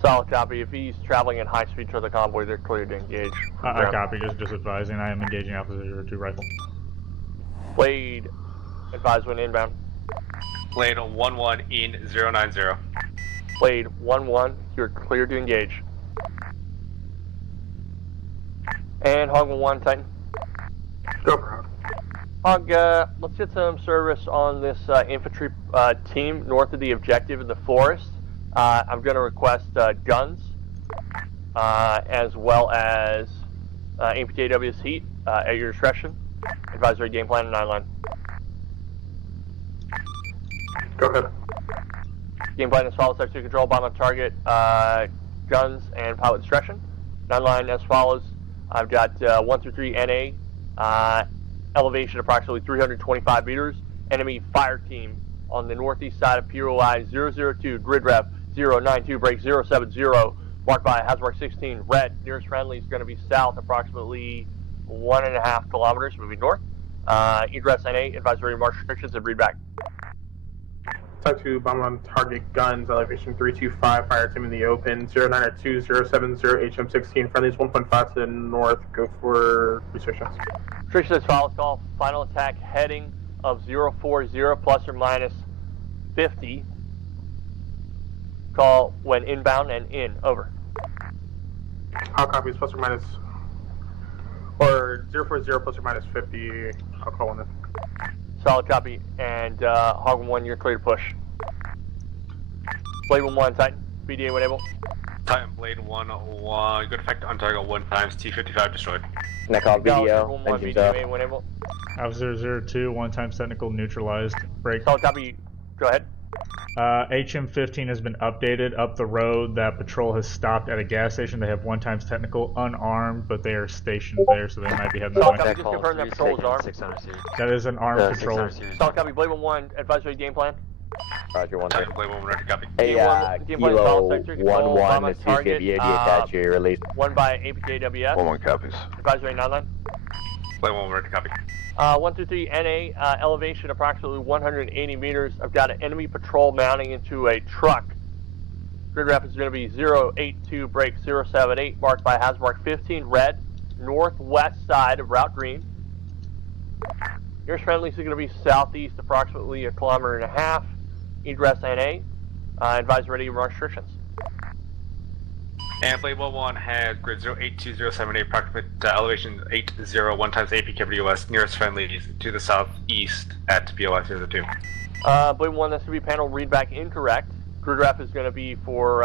Solid copy. If he's traveling at high speed toward the convoy, they're clear to engage. I copy. Just advising. I am engaging Alpha 002 rifle. Blade, advise when inbound. Blade 1-1 in 090. Blade 1-1, you're clear to engage. And Hog 1-1, Titan. Go for it. Hog, let's get some service on this infantry team north of the objective in the forest. I'm going to request guns, as well as APKW's heat at your discretion. Advisory game plan and 9-line. Go ahead. Game plan as follows: Type 2 control, bomb on target, guns, and pilot discretion. 9-line as follows: I've got 1 through 3 NA, elevation approximately 325 meters. Enemy fire team on the northeast side of POI 002, grid ref 092, break 070, marked by Hazmark 16, red. Nearest friendly is going to be south, approximately 1.5 kilometers, moving north. Egress NA, advisory march restrictions, and read back. Type 2 bomb on target guns, elevation 325, fire team in the open, 0902, 070, HM16, friendlies 1.5 to the north, go for restrictions. Restrictions as follows: call final attack heading of 040 plus or minus 50. Call when inbound and in, over. All copies plus or minus, or 040 plus or minus 50, I'll call one in. Solid copy, and Hog 1, you're clear to push. Blade 1-1, Titan, BDA when able. Titan Blade 1-1, good effect on target 1 times T55 destroyed. Neck off video, engines up. BDA when able. Alpha 002, 1 times technical neutralized. Break. Solid copy, go ahead. HM15 has been updated. Up the road, that patrol has stopped at a gas station. They have 1x technical, unarmed, but they are stationed there, so they might be heading that way. Just confirm that patrol is armed. That is an armed patrol. Solid copy, Blade 1-1, advisory game plan. Roger, 1 Blade 1 ready to copy. Hey, Kilo 1-1, the CCAV attached here, released. 1 by APKWS. 1-1 copies. Advisory 9-9. Blade 1 ready to copy. 123 NA, elevation approximately 180 meters. I've got an enemy patrol mounting into a truck. Grid ref is going to be 082 break 078, marked by hazard mark 15 red, northwest side of Route Green. Nearest friendly is going to be southeast, approximately 1.5 kilometers. Egress NA. Advise ready to run restrictions. And Blade 1-1 has grid 082078, approximate elevation 801 times APKWS, nearest friendlies to the southeast at POV 02. Blade 1, that's going to be panel readback incorrect. Grid ref is going to be for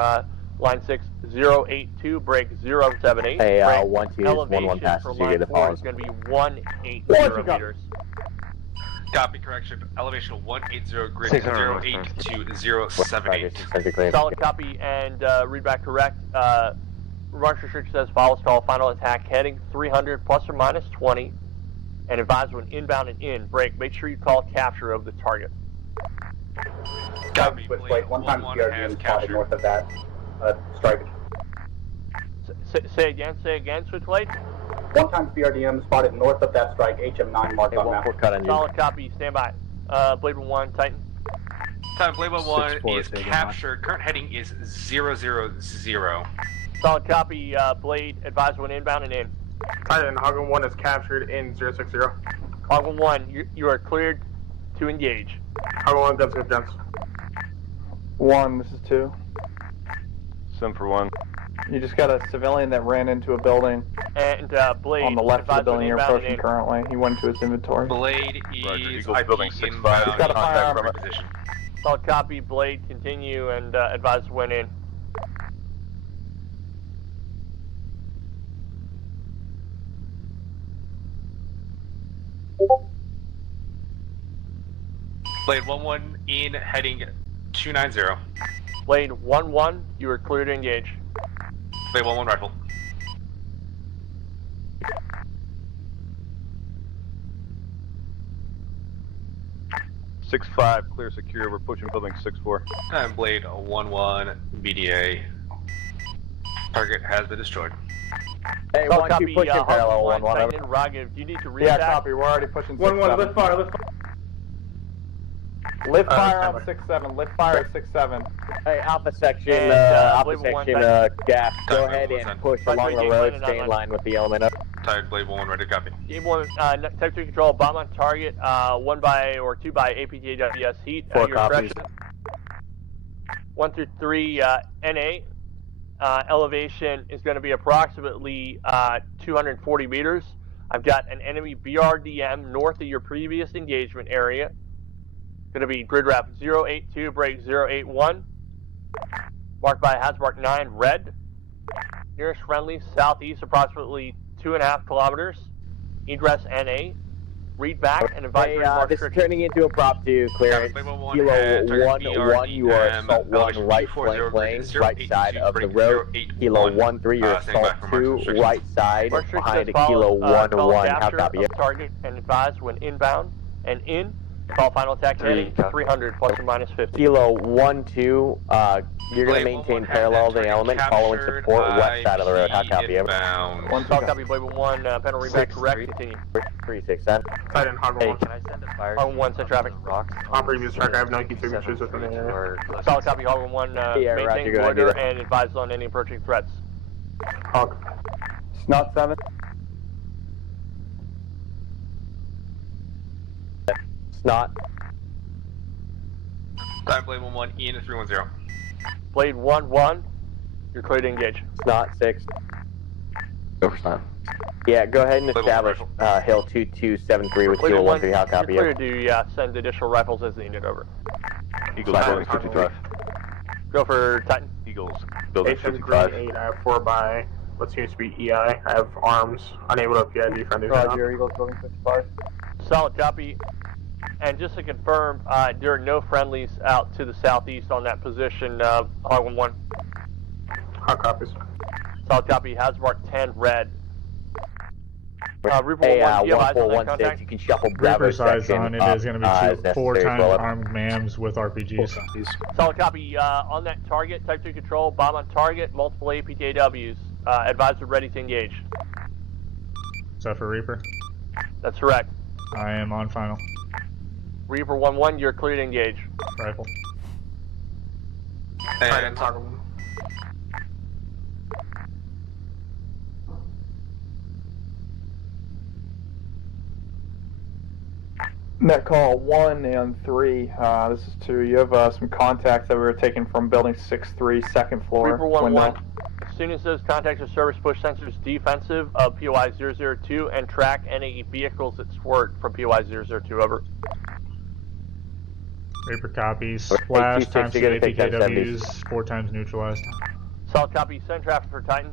line 6, 082, break 078. Hey, break 1-2 is 1-1 passes. You get the four pause. is going to be 180 meters. Copy, correction. Elevation 180, grid 082078. Solid copy and readback correct. Run restriction says follows call final attack heading 300 plus or minus 20 and advise when inbound and in break. Make sure you call capture of the target. Copy. Blade 1 times PRD spotted north of that strike. Say again, Switchblade. 1 times BRDM spotted north of that strike, HM9 marked on map. Solid copy, stand by. Blade 1, Titan. Titan, Blade 1 is captured. Current heading is 000. Solid copy, Blade, advise when inbound and in. Titan, Hog 1 is captured in 060. Hog 1, you are cleared to engage. Hog 1, guns, good guns. 1, this is 2. 7 for 1. You just got a civilian that ran into a building. And Blade, on the left of the building you're approaching currently. He went to his inventory. Blade is building 6-5. He's got a firearm position. Solid copy, Blade, continue and advise when in. Blade 1-1 in heading 290. Blade 1-1, you are clear to engage. Blade 1-1 rifle. Six 5, clear secure. We're pushing building 6-4. And Blade 1-1 BDA. Target has been destroyed. Hey, Solid 1-2 copy, pushing parallel 1-1. Titan and Ragiv, do you need to read Yeah, that? copy. We're already pushing 1-1, lift fire, lift fire. Lift fire on 6-7. Lift fire at 6-7. Hey, Alpha section, gas. Go ahead and push along the road. Stay in line with the element up. Tired, Blade 1 ready to copy. Game 1, Type 3 control, bomb on target, 1 by or 2 by APKWS heat. 4 your copies. 1 through 3 NA. Elevation is going to be approximately 240 meters. I've got an enemy BRDM north of your previous engagement area. Going to be grid wrap 082 break 081. Marked by hazard mark 9 red. Nearest friendly southeast approximately 2.5 kilometers. Egress NA. Read back and advise this is turning into a prop 2 clearance. Kilo 1-1, you are assault 1 right flank lane, right side of the road. Kilo 1-3, you're assault 2 right side behind a Kilo 1-1. How copy it? Target and advise when inbound and in. Call final attack heading 300 plus or minus 50. Kilo 1-2, you're going to maintain parallel to the element following support west side of the road. How copy it? One call copy, Blade 1, panel readback correct, continue. 3-6-7. Titan, Hog 1. Hey, can I send a fire? Hog 1, set traffic. On previous track, I have no key signatures with me. Solid copy, Hog 1, maintain order and advise on any approaching threats. Hog. Snot 7. Snot. Time, Blade 1-1 in 310. Blade 1-1, you're clear to engage. Snot 6. Go for Snot. Yeah, go ahead and establish Hill 2273 with Kilo 1-3. How copy you're it? clear to send additional rifles as needed over. Eagles building 55. Go for Titan. Eagles building HM 55. 8, I have 4 by what seems to be EI. I have arms, unable to PID friendly. Roger, Eagles building 55. Solid copy. And just to confirm, there are no friendlies out to the southeast on that position, Hog 1-1. Hot copies. Solid copy, has marked 10 red. Reaper Hey, 1-1, do you have eyes on that 1416, contact? you can shuffle Bravo Reaper's eyes section on it up, is going to be as four necessary as times well. armed mams with RPGs. Solid copy, on that target, type 2 control, bomb on target, multiple APKWs. Advisor ready to engage. Is that for Reaper? That's correct. I am on final. Reaper 1-1, you're clear to engage. Rifle. And Net call 1 and 3. This is 2. You have some contacts that we were taking from building 6-3, second floor. Reaper 1-1. Window. As soon as those contacts are service push sensors defensive of POI 002 and track any vehicles that squirt from POI 002. Over. Reaper copies. Splash times 2 APKWs, 4 times neutralized. Solid copy. Send traffic for Titan.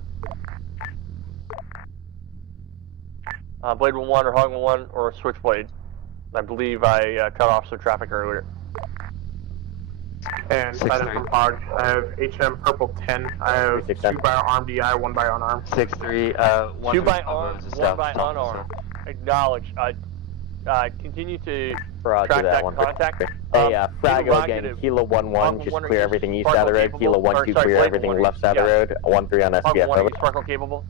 Blade 1-1 or Hog 1-1 or Switchblade. I believe I cut off some traffic earlier. And Titan from Hog, I have HM Purple 10. I have 2 by armed DI, 1 by unarmed. 6-3, 2 by armed, 1 by unarmed. Acknowledge. Continue to track that contact. Hey, Frago again, Kilo 1-1, just clear everything east side of the road. Kilo 1-2, clear everything left side of the road. 1-3 on SPF, Hog 1, over. Sparkle capable?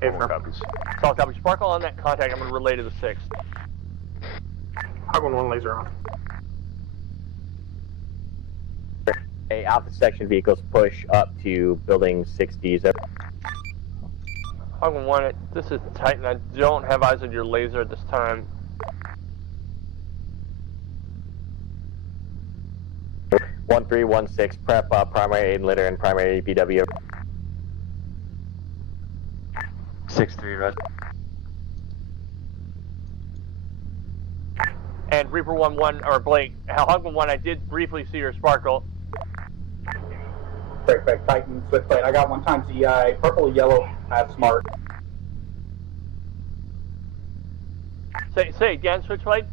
Copies. Solid copy. Sparkle on that contact, I'm going to relay to the 6th. Hog 1-1 laser on. Hey, Alpha section vehicles push up to building 60s. Hog 1-1, this is Titan. I don't have eyes on your laser at this time. 1316, prep primary aid litter and primary APW. 6-3 red. And Reaper 1-1, or Blake, Hog 1-1, I did briefly see your Sparkle. Break, Titan, Switchblade. I got 1 times EI. Purple, yellow, have smart. Say again, Switchblade?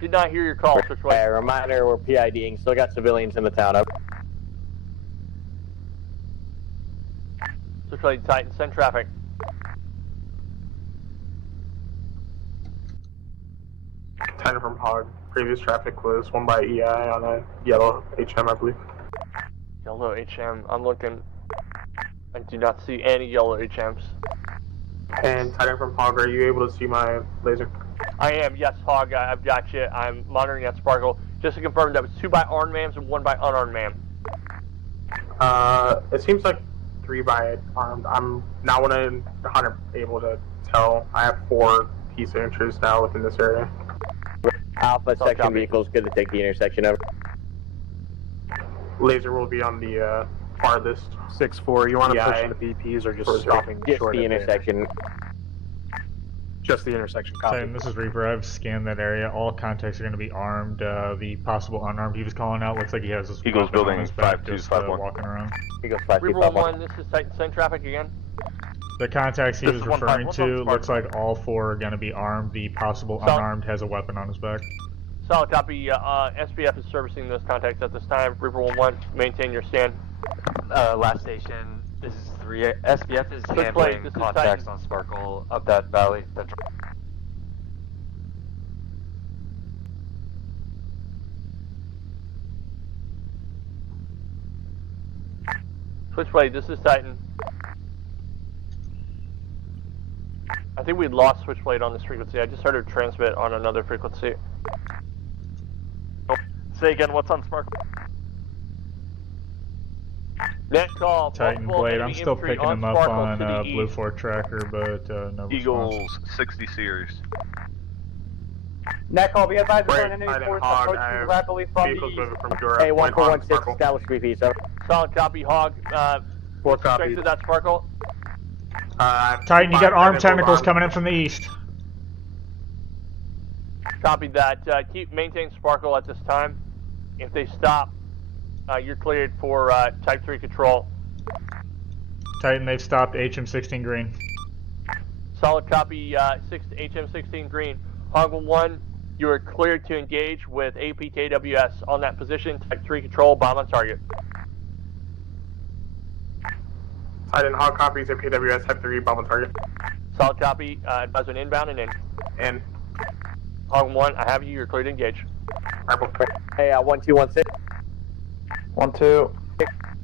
Did not hear your call, Switchblade. Reminder, we're PIDing. Still got civilians in the town. Up. Switchblade, Titan, send traffic. Titan from Hog. Previous traffic was 1 by EI on a yellow HM, I believe. Yellow HM, I'm looking. I do not see any yellow HMs. And Titan from Hog, are you able to see my laser? I am, yes, Hog, I've got you. I'm monitoring that Sparkle. Just to confirm, that was 2 by armed mams and 1 by unarmed mam. It seems like 3 by armed. I'm not 100 able to tell. I have 4 key signatures now within this area. Alpha section vehicles, good to take the intersection over. Laser will be on the farthest. 6-4, you want to push EI. the BPs or just stopping Just short the of intersection. Just the intersection, copy. Titan, this is Reaper. I've scanned that area. All contacts are going to be armed. The possible unarmed he was calling out looks like he has his Eagles weapon on building his back, 5251. just walking around. Eagles Reaper 1-1, this is Titan, send traffic again. The contacts he This was is 1-5. referring What's to on Sparkle? looks like all 4 are going to be armed. The possible unarmed has a weapon on his back. Solid copy, SPF is servicing those contacts at this time. Reaper 1-1, maintain your stand. Last station, this is 3. SBF is Switchblade, handling this is contacts Titan. on Sparkle up that valley. Switchblade, this is Titan. I think we lost Switchblade on this frequency. I just heard it transmit on another frequency. Say again, what's on Sparkle? Net call. Titan Blade, I'm still picking him up on Blue 4 tracker, but no Eagles response. 60 series. Net call, be advised, Wait, enemy Titan force Hog, approaching I have rapidly from vehicles the moving east. from Dura. Hey, 1416, Sparkle. establish BPs. Over. Solid copy, Hog. 4 what's the strength copies. of that Sparkle? Titan, you got armed tentacles armed. coming in from the east. Copy that. Maintain Sparkle at this time. If they stop, you're cleared for Type 3 control. Titan, they've stopped HM16 green. Solid copy, HM16 green. Hog 1, you are cleared to engage with APKWS on that position. Type 3 control, bomb on target. Titan Hog copies at PWS Type 3, bomb on target. Solid copy, advise on inbound and in. In. Hog 1, I have you, you're cleared to engage. Hey, 1216. 1-2.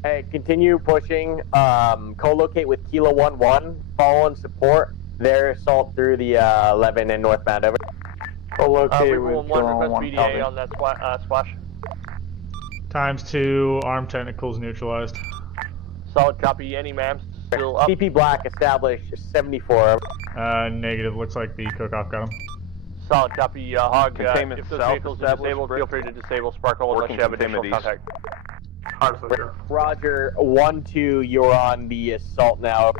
Hey, continue pushing. Co-locate with Kilo 1-1. Follow and support their assault through the 11 and northbound. Over. Co-locate with Kilo 1, request BDA on that splash. ×2, armed technicals neutralized. Solid copy, any ma'ams still up. CP Black established 74. Negative, looks like the cook-off got him. Solid copy, Hog. Containment if those south vehicles are disabled, feel free to disable Sparkle unless you have additional contact. Roger, 1-2, you're on the assault now.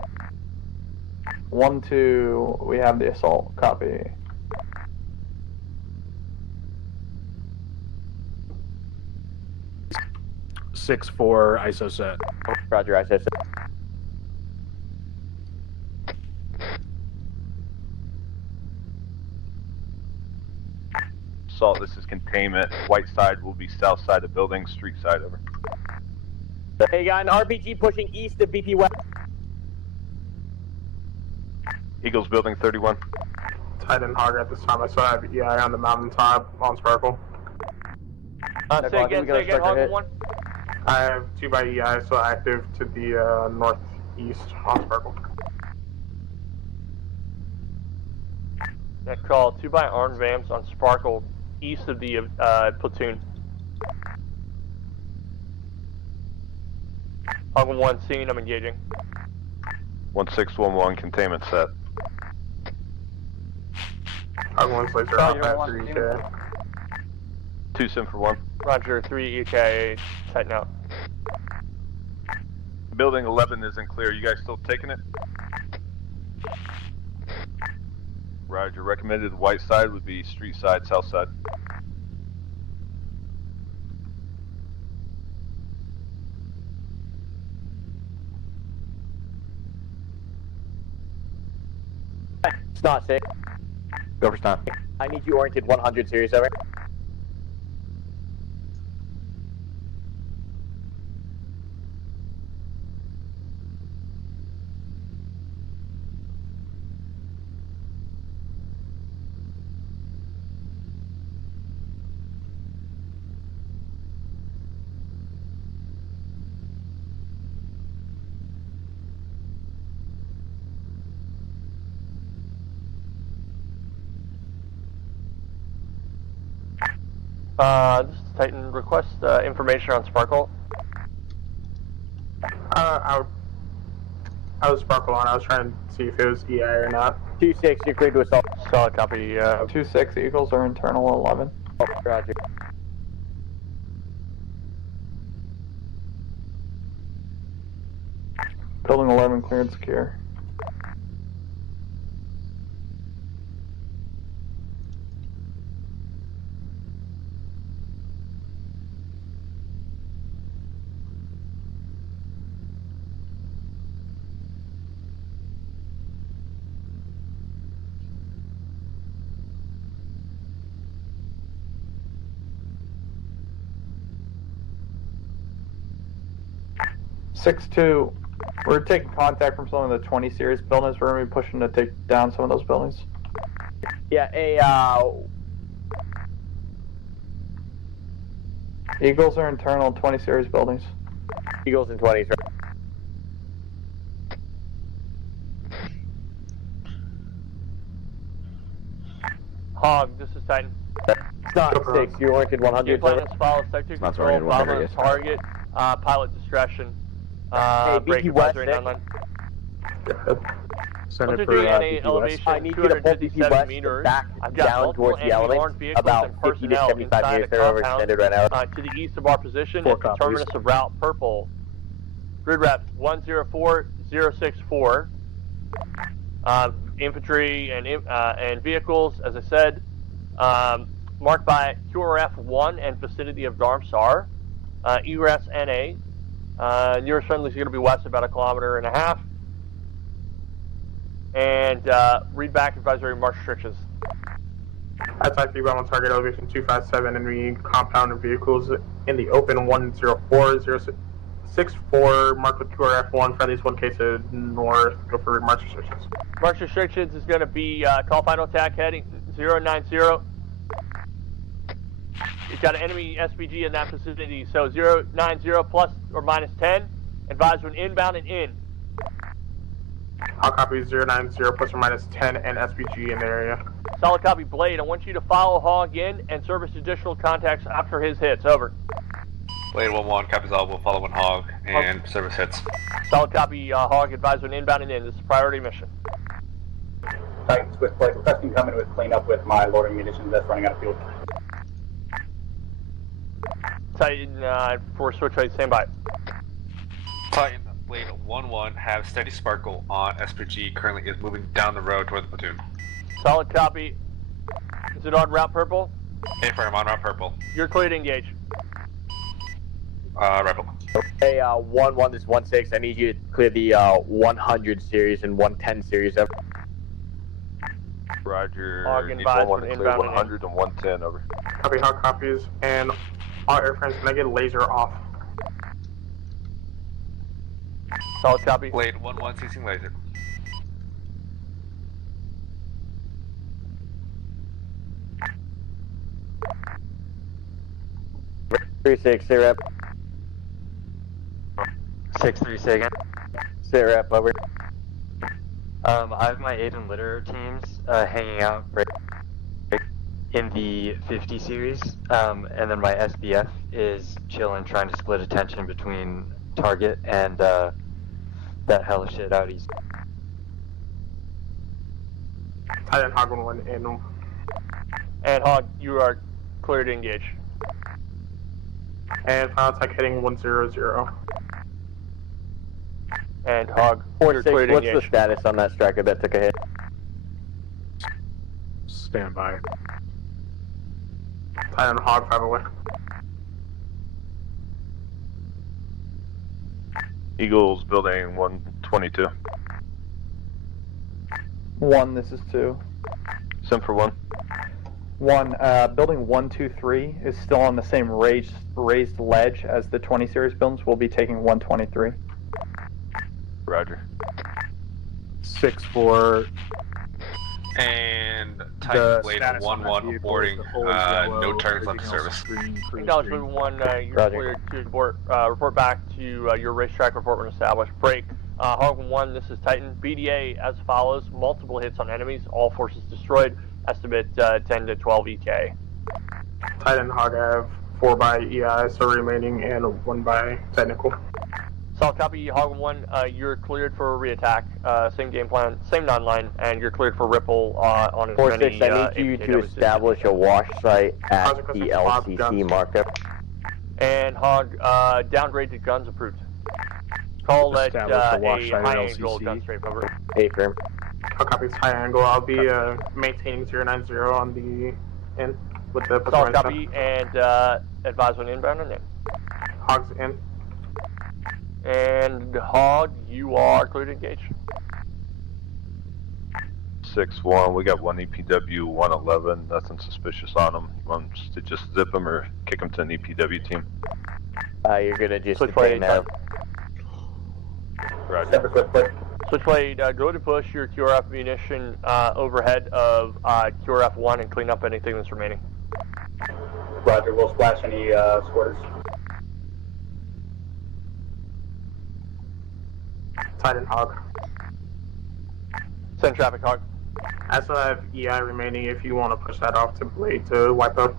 1-2, we have the assault. Copy. (6-4) ISO set. Roger, ISO set. Assault, this is containment. White side will be south side of building, street side over. Hey, got an RPG pushing east of BP West. Eagles building 31. Titan Hog at this time. I still have EI on the mountaintop on Sparkle. Say again, Hog 1. I have 2 by EI still active to the northeast on Sparkle. That call, 2 by armed vams on Sparkle, east of the platoon. Hog 1 scene, I'm engaging. 1611 containment set. Hog 1 slates are out at 3K. 2 sim for 1. Roger, 3 EKA, tighten out. Building 11 isn't clear. You guys still taking it? Roger. Recommended white side would be street side, south side. It's not safe. Go for stop. I need you oriented 100 series over. This is Titan. Request information on Sparkle. I was Sparkle on. I was trying to see if it was EI or not. 2-6, you're cleared to assault. Solid copy. 2-6, Eagles are internal 11. Oh, roger. Building 11 cleared secure. (6-2). We're taking contact from some of the 20 series buildings. We're going to be pushing to take down some of those buildings. Yeah, Eagles are internal 20 series buildings. Eagles in 20s. Hog, this is Titan. It's not 6, you're oriented 100. Game plan is follows. Sector control, follow on target, pilot discretion. Break advisory online. Send it for elevation I need you to pull BP West meters. back I've got down towards the element, about 50 to 75 meters. They're overextended right now. To the east of our position at the terminus of Route Purple. Grid rep 104064. Infantry and vehicles, as I said, marked by QRF-1 and vicinity of Darmsar. Egress NA. Nearest friendly is going to be west about 1.5 kilometers. And read back advisory march restrictions. Attack 3 on target elevation 257, enemy compound and vehicles in the open 104-064, marked with QRF1, friendlies 1K to north, go for march restrictions. March restrictions is going to be call final attack heading 090. You've got an enemy SPG in that vicinity, so 090 plus or minus 10, advise when inbound and in. I'll copy 090 plus or minus 10 and SPG in the area. Solid copy, Blade. I want you to follow Hog in and service additional contacts after his hits. Over. Blade 1-1, copies all. We'll follow when Hog and service hits. Solid copy, Hog. Advise when inbound and in. This is a priority mission. Titan Switchblade requesting come in with cleanup with my loitering munitions that's running out of fuel. Titan for Switchblade, stand by. Titan Blade 1-1, have steady sparkle on SPG. Currently is moving down the road toward the platoon. Solid copy. Is it on route purple? Affirm, on route purple. You're clear to engage. Rebel. Hey, 1-1, this is 1-6. I need you to clear the 100 series and 110 series. Over. Roger. Hog Need advise 1-1 when to clear inbound 100 and 110, over. Copy, Hog copies, and all airframes, can I get laser off? Solid copy. Blade 1-1, ceasing laser. Three six, sit rep. 6-3, say again. Sit rep, over. I have my 8 and litter teams hanging out right in the 50 series, and then my SBF is chilling, trying to split attention between target and that hella shit out east. Titan Hog 1-1 in. And Hog, you are clear to engage. And final attack heading 100. And Hog, 4-6, you're clear to what's engage. the status on that striker that took a hit? Stand by. Titan Hog 5 away. Eagles building 122. 1, this is 2. Sim for 1. 1, building 123 is still on the same raised ledge as the 20 series buildings. We'll be taking 123. Roger. 6-4. And Titan Blade 1-1 boarding. No targets left to service. Acknowledgement 1, you're cleared to report back to your racetrack report when established. Break. Hog 1, this is Titan. BDA as follows. Multiple hits on enemies. All forces destroyed. Estimate 10 to 12 EK. Titan Hog, I have 4 by EI, so remaining, and 1 by technical. Solid copy, Hog 1, you're cleared for a re-attack. Same game plan, same non-line, and you're cleared for Ripple on as 4-6, many... I need you to establish a wash site at the LCC marker. And Hog, downgraded guns approved. Call at a high angle gun strafe, over. Affirm. I'll copy high angle. I'll be maintaining 090 on the in with the Solid copy, and advise when inbound and in. Hog's in. And Hog, you are cleared to engage. 6-1. We got one EPW 111. Nothing suspicious on them. You want us to just zip them or kick them to an EPW team? You're gonna just detain now. Roger. Switchblade, go to push your QRF munition overhead of QRF 1 and clean up anything that's remaining. Roger, we'll splash any squirters. Titan Hog. Send traffic, Hog. I still have EI remaining if you want to push that off to Blade to wipe out.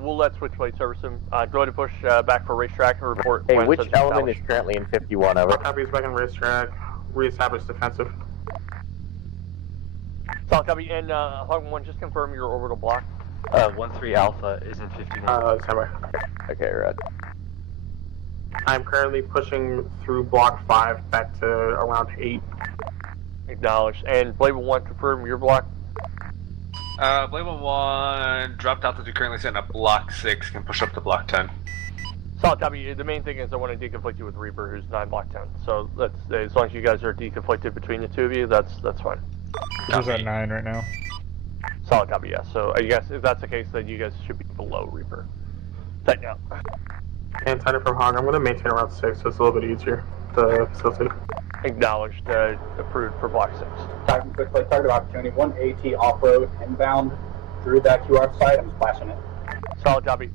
We'll let Switchblade service him. Go ahead and push back for racetrack and report. Hey, which element is currently in 51, over? Copies back in racetrack. Reestablish defensive. Solid copy. And Hog 1, just confirm your orbital block. 1-3 Alpha is in 51. Somewhere. Okay, Rod. I'm currently pushing through block 5 back to around 8. Acknowledged. And Blade 1, confirm your block. Blade 1-1 dropped altitude currently sitting at block 6, can push up to block 10. Solid copy. The main thing is I want to deconflict you with Reaper, who's 9 block 10. So let's as long as you guys are deconflicted between the two of you, that's fine. Who's at 9 right now? Solid copy. Yes. So I guess if that's the case, then you guys should be below Reaper. Tighten out. And tighten from Hog. I'm going to maintain around 6, so it's a little bit easier to facilitate. Acknowledged. Approved for block 6. Titan quickly, target opportunity. 1 AT off-road inbound through that QR site. I'm splashing it. Solid copy.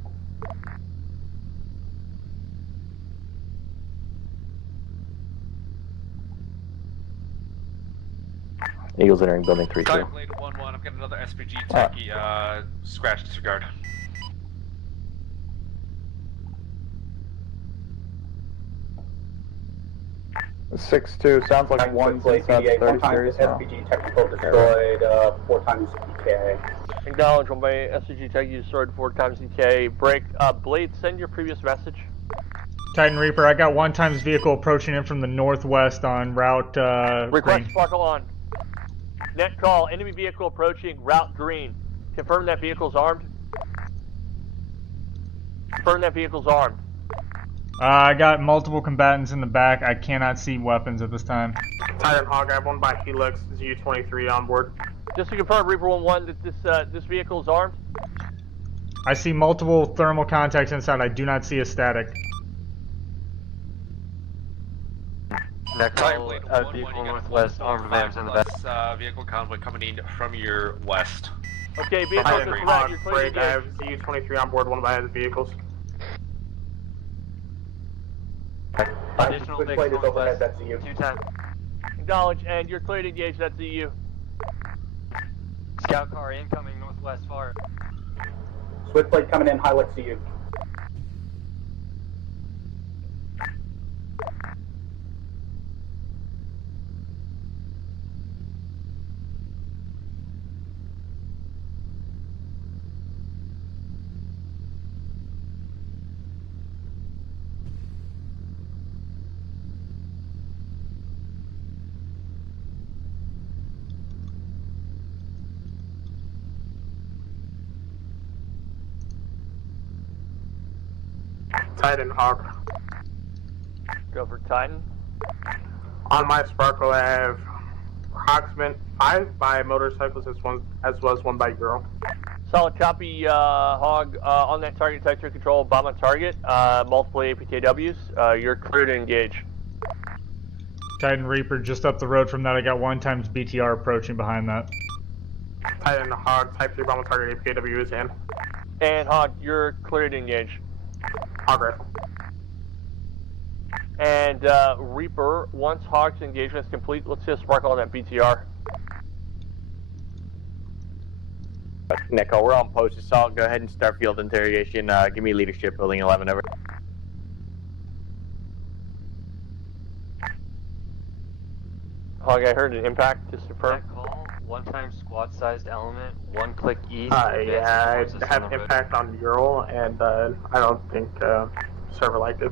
Eagles entering building 3-2. Titan Blade 1-1. I've got another SPG techie. Scratch disregard. It's 6-2. Sounds like one play since that PDA. 1 30 times series now. SPG technical destroyed, 4 times EK. Acknowledge on my SCG tag you destroyed 4 times EK. Break. Blade, send your previous message. Titan Reaper, I got 1 times vehicle approaching in from the northwest on route Request green. sparkle on. Net call. Enemy vehicle approaching route green. Confirm that vehicle's armed. Confirm that vehicle's armed. I got multiple combatants in the back. I cannot see weapons at this time. Titan Hog, I have one by Helix ZU-23 on board. Just to confirm, Reaper 1-1, that this vehicle is armed. I see multiple thermal contacts inside. I do not see a static. Next call, vehicle northwest, armed vans in the back. Vehicle convoy coming in from your west. Okay, vehicle Titan to the Hog, right, you're clear to break. I have engage. ZU-23 on board one by his vehicles. Additional Switchblade is overhead, that's you. 2 times. Acknowledge, and you're clear to engage, that's EU. Scout car incoming northwest far. Switchblade coming in, Hilux to you. Titan Hog. Go for Titan. On my Sparkle, I have Hogsman 5 by motorcycles as well as 1 by Euro. Solid copy, Hog. On that target, type 2 control, bomb on target. Multiple APKWs. You're clear to engage. Titan Reaper, just up the road from that, I got 1 times BTR approaching behind that. Titan Hog, type 3 bomb on target, APKW is in. And Hog, you're clear to engage. Hog rifle. And Reaper, once Hog's engagement is complete, let's see a sparkle on that BTR. Nico, we're on post assault. Go ahead and start field interrogation. Give me leadership, building 11 over. Hog, I heard an impact, just confirm. Call, 1 time squad sized element, 1 click east. Yeah, I had impact on Ural, and I don't think server liked it.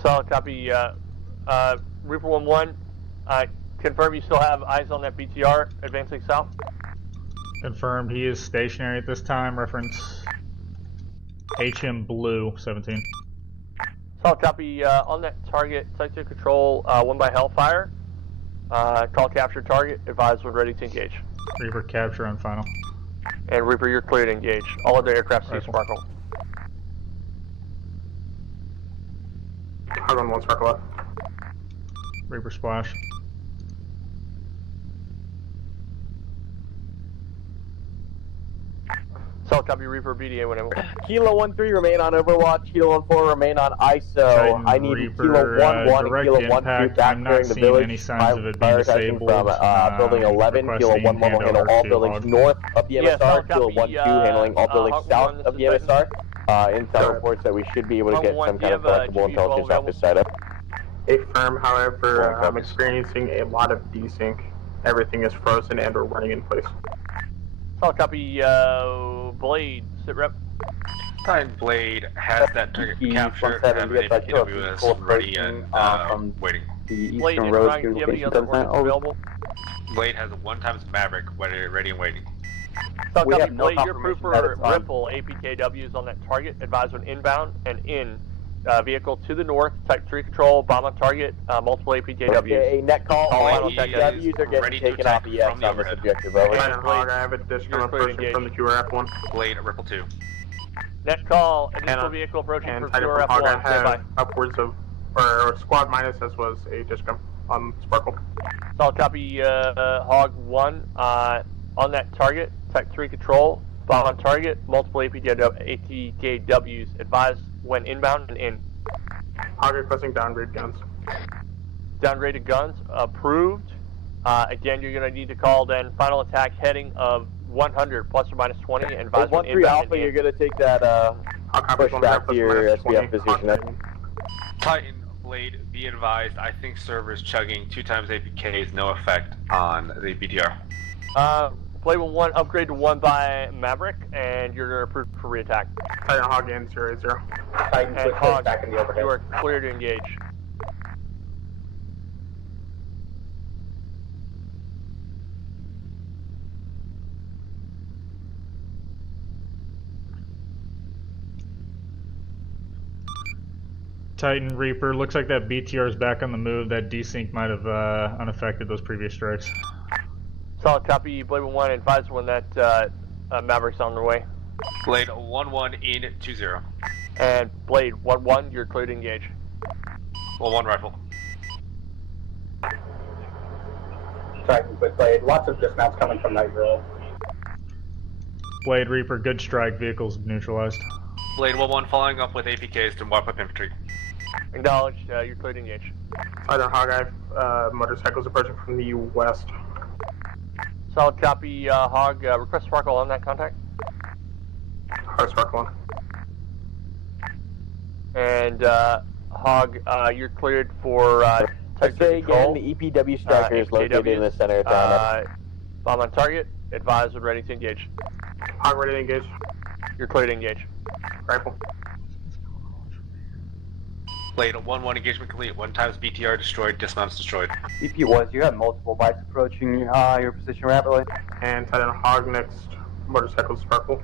Solid copy, Reaper 1-1, confirm you still have eyes on that BTR advancing south? Confirmed, he is stationary at this time. Reference HM Blue 17. Solid copy, on that target, type 2 control, 1 by Hellfire. Call capture target, advise when ready to engage. Reaper capture on final. And Reaper, you're clear to engage. All other aircraft see sparkle. Hog on 1 Sparkle up. Reaper splash. Solid copy, Reaper, BDA whenever. Kilo 1-3 remain on Overwatch. Kilo 1-4 remain on ISO. Titan I need Reaper, Kilo 1-1 and direct Kilo 1-2 impact. back I'm clearing not the seeing village. any signs of it being Prioritizing disabled. from building 11. Kilo 1-1 will handle all to buildings Hog. north of the Yeah, MSR. solid Kilo copy, 1-2 handling all buildings Hog south 1, this of the is MSR. Intel reports that we should be able to get Hog 1, some do you kind of have, collectible GP12 intelligence off this side up. Affirm, however, I'm experiencing a lot of desync. Everything is frozen and we're running in place. Solid copy, Blade, sit rep. Titan Blade has that target captured, have an APKWS ready and waiting. The Blade, eastern if road not, do you have any other ordnance available? Blade has a 1 times Maverick ready and waiting. So We copy, have no Blade, you're proof confirmation that for it's on. Ripple APKWs on that target. Advise when inbound and in. Vehicle to the north, type 3 control, bomb on target, multiple APKWs. Okay, net call. All All final check APKWs are getting taken off ES on this objective, over. Titan Hog, I have additional approaching from the QRF1. Blade, Ripple 2. Net call, additional And, vehicle approaching and from Titan from Hog, I QRF1, stand by. have upwards of, or squad minus as was a discount on Sparkle. Solid copy, Hog 1, on that target, type 3 control, bomb on target, multiple APKWs. Advise when inbound and in. Hog requesting downgrade guns. Downgraded guns, approved. Again, you're going to need to call then final attack heading of 100 plus or minus 20 and advise when 1-3 inbound Alpha, and you're in. going to take that push back to your SBF position. Titan, Blade, be advised, I think servers chugging 2 times APK is no effect on the BTR. Blade will 1, upgrade to 1 by Maverick, and you're approved for reattack. Titan Hog in 0-0. Titan And switch Hog, back in the overhead. you are clear to engage. Titan Reaper, looks like that BTR is back on the move. That desync might have unaffected those previous strikes. Solid copy, Blade 1, advise when that Maverick's on their way. Blade 1-1 in 2-0. And Blade 1-1, you're clear to engage. Well, 1 rifle. Titan with Blade, lots of dismounts coming from Night Roll. Blade Reaper, good strike. Vehicles neutralized. Blade 1-1 following up with APKs to wipe up infantry. Acknowledged, you're clear to engage. Titan Hog, I have motorcycles approaching from the west. Solid copy, Hog, request Sparkle on that contact. Hog Sparkle 1. And Hog, you're cleared for type 3 Say control. again, the EPW striker is located in the center of town. Bomb on target, advise when ready to engage. Hog ready to engage. You're clear to engage. Rifle. Blade 1-1 engagement complete. 1 times BTR destroyed, dismounts destroyed. BP was, you have multiple bikes approaching your position rapidly. And Titan Hog next, motorcycle Sparkle.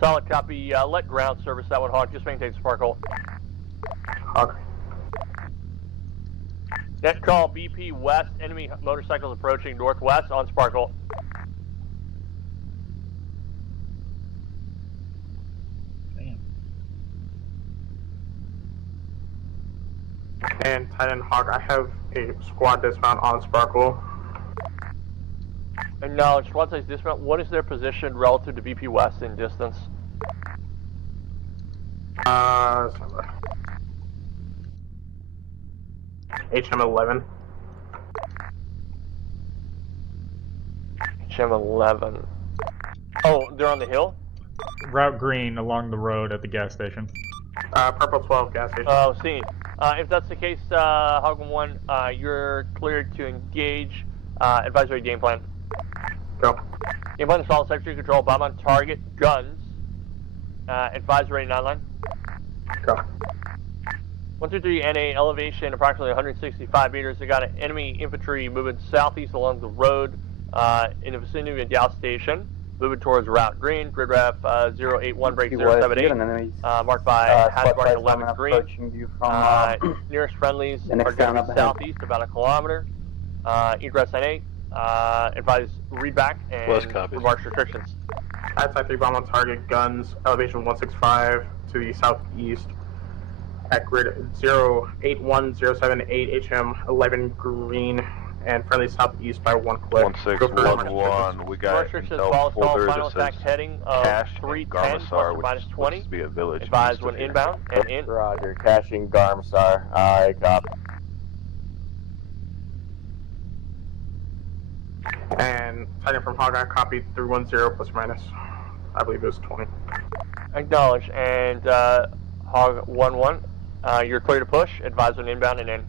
Solid copy, let ground service that one, Hog, just maintain Sparkle. Hog. Net call, BP west, enemy motorcycles approaching northwest on Sparkle. And Titan Hog, I have a squad dismount on Sparkle. Acknowledge, squad size dismount, what is their position relative to BP west in distance? HM11. HM11. Oh, they're on the hill? Route green along the road at the gas station. Purple 12 gas station. Oh, seen. If that's the case, Hog 1, you're cleared to engage. Advisory game plan. Go. Game plan install, type 3 control, bomb on target, guns. Advisory 9-line. Go. 123 NA elevation, approximately 165 meters. They got an enemy infantry moving southeast along the road in the vicinity of the Dow station. Moving towards Route Green, grid ref 081 break 078, marked by hash mark 11 green. You from, nearest friendlies are going to be southeast, about a kilometer. Egress N8, advise read back and remarks restrictions. Type 3 bomb on target, guns, elevation 165 to the southeast. At grid 081078 HM11 green. And friendly southeast by 1 click. 1611. We got intel folder final that attack says heading of cache 310 plus or minus 20. to be a village. Advise when inbound and in. Roger, caching Garmstar. Alright, copy. And Titan from Hog, I copied 310 plus or minus. I believe it was 20. Acknowledge. And Hog 1-1, you're clear to push. Advise when inbound and in.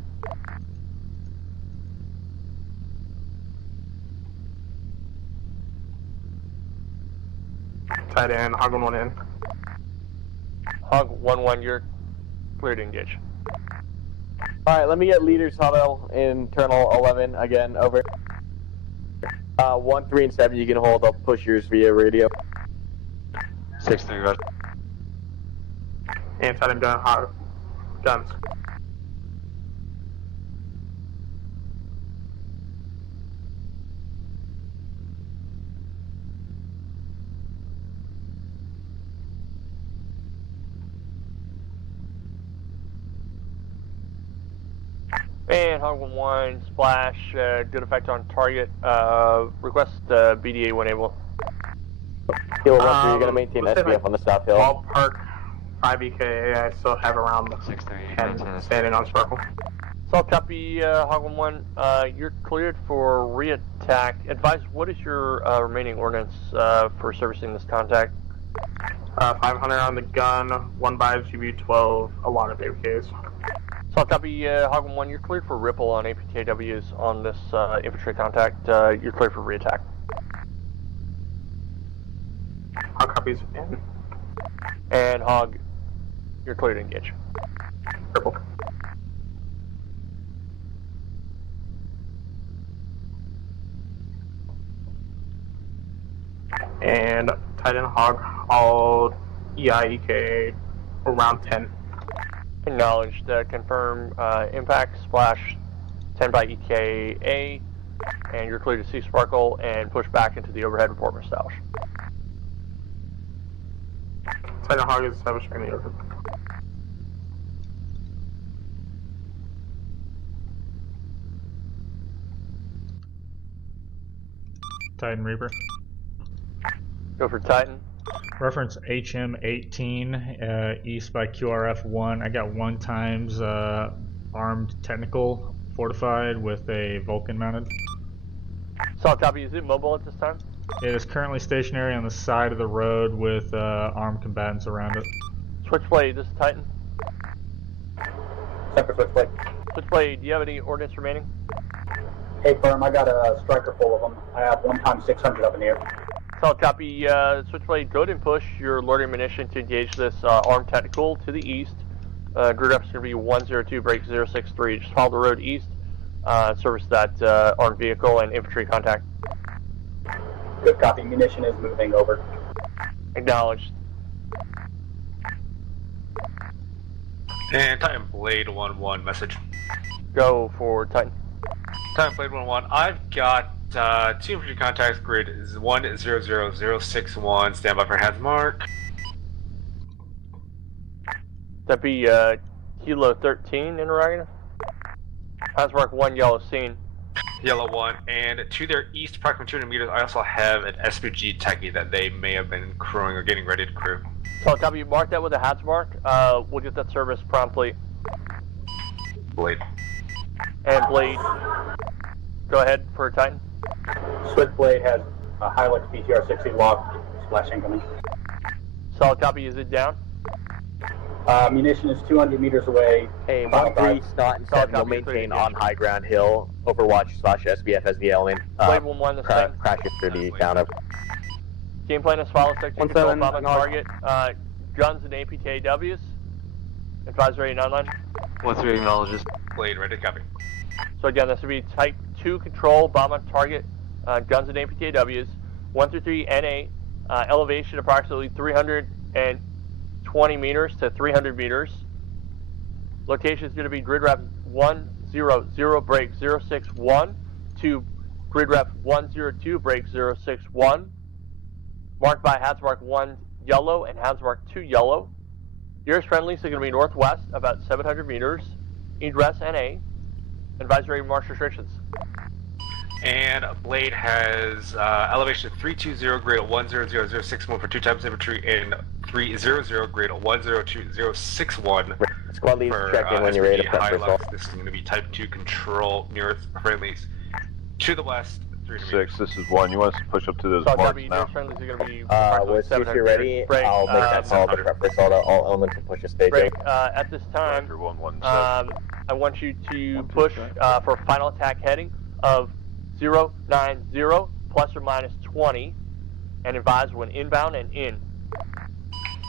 Titan, Hog 1-1 in. Hog 1-1, you're clear to engage. Alright, let me get leaders huddle, internal 11, again, over. 1, 3, and 7, you can hold. I'll push yours via radio. 6-3, Roger. And Titan gun, guns. And Hog 1-1, splash, good effect on target. Request BDA when able. Kilo 1, 3, you're going to maintain SBF on the South Hill. Ballpark 5 EKA, I still have around 10 standing on circle. So copy, Hog 1-1, you're cleared for re-attack. Advise, what is your remaining ordnance for servicing this contact? 500 on the gun, 1 by GB12, a lot of APKs. So copy, Hog 1-1, you're cleared for ripple on APKWs on this infantry contact. You're cleared for re-attack. Hog copies in. And Hog, you're cleared to engage. Ripple. And Titan Hog, all EI, EKA, around 10. Acknowledged. Confirm impact, splash 10 by EKA, and you're clear to see Sparkle and push back into the overhead report establish. Titan Hog is established in the overhead. Titan Reaper. Go for Titan. Reference HM18 east by QRF1. I got 1 times armed technical fortified with a Vulcan mounted. Solid copy. Is it mobile at this time? It is currently stationary on the side of the road with armed combatants around it. Switchblade, this is Titan. Separate Switchblade. Switchblade, do you have any ordnance remaining? Hey, firm, I got a striker full of them. I have 1 times 600 up in the air. Solid copy. Switchblade, go ahead and push your loitering munition to engage this armed technical to the east. Grid up is going to be 102, break 063. Just follow the road east, service that armed vehicle and infantry contact. Good copy. Munition is moving over. Acknowledged. And Titan Blade 1-1 message. Go for Titan. Titan Blade 1-1. I've got 2 infantry contacts. Grid is 100061. Stand by for hands mark. That'd be Kilo 13 interrogative. Hands mark 1 yellow scene. Yellow 1, and to their east, approximately 200 meters, I also have an SPG techie that they may have been crewing or getting ready to crew. So copy, mark that with a hats mark. We'll get that service promptly. Blade. And Blade, go ahead for Titan. Switchblade has a Hilux PTR 60 locked. Splash incoming. Solid copy, is it down? Munition is 200 meters away. Hey, 1-3, Snot and 7 will maintain on high ground hill. Overwatch/SBF as the element. Blade 1-1, the same. Crashes through the down of. Game plan is follow section control, bomb on target. Guns and APKWs. Advisory and online. 1-3 acknowledges. Blade ready to copy. So again, this would be type 2 control, bomb on target, guns and APKWs. 1 through 3 NA, elevation approximately 320 meters to 300 meters. Location is going to be grid rep 100 break 061 to grid rep 102 break 061. Marked by hats mark 1 yellow and hats mark 2 yellow. Nearest friendlies are going to be northwest about 700 meters. Egress NA. Advisory march restrictions. And Blade has elevation 320 grade 100061 for 2 times infantry and 300 grade 102061. Squad leads check in when you're ready to prep yourself. This is going to be type 2 control nearest friendlies. To the west, 300 meters. 6, this is 1. You want us to push up to those marks now? Friendlies are going to be once you're ready, I'll make that call to prep this all elements and push a stage. Break. At this time, I want you to push for final attack heading of 090 plus or minus 20 and advise when inbound and in.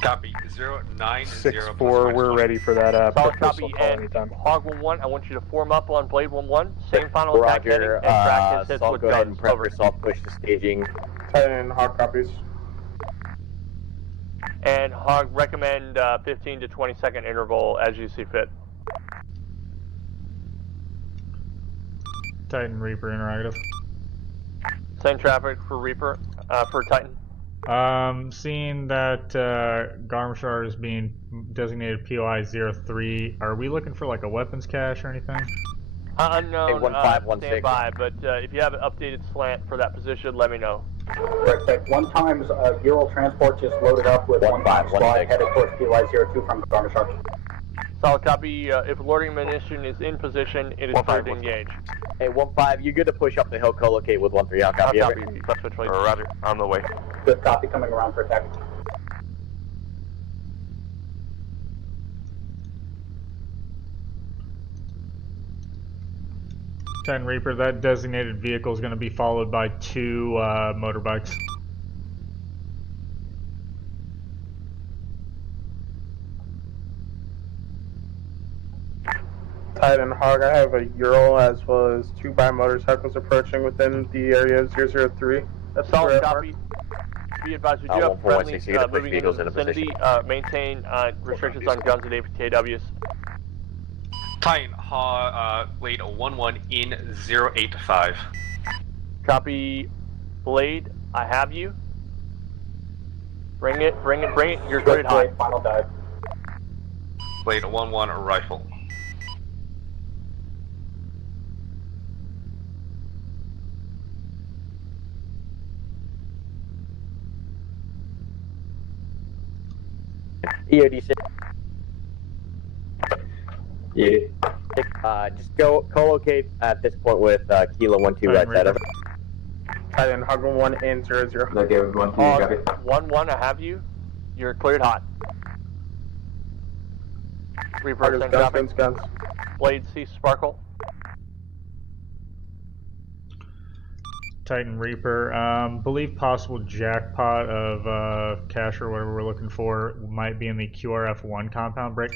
Copy 090. 6-4, we're ready for that. Solid copy, and Hog 1-1, I want you to form up on Blade 1-1. Same final attack heading, and track his hits with go ahead guns. and prep Over. yourself, push the staging. Titan, Hog copies. And Hog, recommend 15 to 20 second interval as you see fit. Titan Reaper interrogative. Send traffic for Reaper, for Titan. Seeing that Garmashar is being designated POI 03, are we looking for like a weapons cache or anything? Unknown, 1516. stand by, but if you have an updated slant for that position, let me know. Right, one times Ural transport just loaded up with 1-5 squad headed towards POI 02 from Garmashar. Solid copy, if loading munition is in position, it is clear to engage. Hey, 1-5, you're good to push up the hill, co-locate with 1-3, I'll copy. Roger, on the way. Good copy, coming around for attack. Titan Reaper, that designated vehicle is going to be followed by 2 motorbikes. Titan, Hog, I have a Ural as well as 2 bi-motorcycles approaching within the area of 003. That's solid copy. Be advised, we do have friendlies moving into the vicinity. Maintain restrictions on guns and APKWs. Titan, Blade 1-1 in 085. Copy, Blade, I have you. Bring it, you're good high. Final dive. Blade 1-1 rifle. EOD 6. Just go co-locate at this point with Kilo 1-2 right side of it. Titan, Hog 1-1 in 00. Okay, 1-2, copy. 1-1, I have you. You're cleared hot. Reaper, send traffic. Guns. Blade, cease sparkle. Titan Reaper, believe possible jackpot of cache or whatever we're looking for might be in the QRF1 compound break.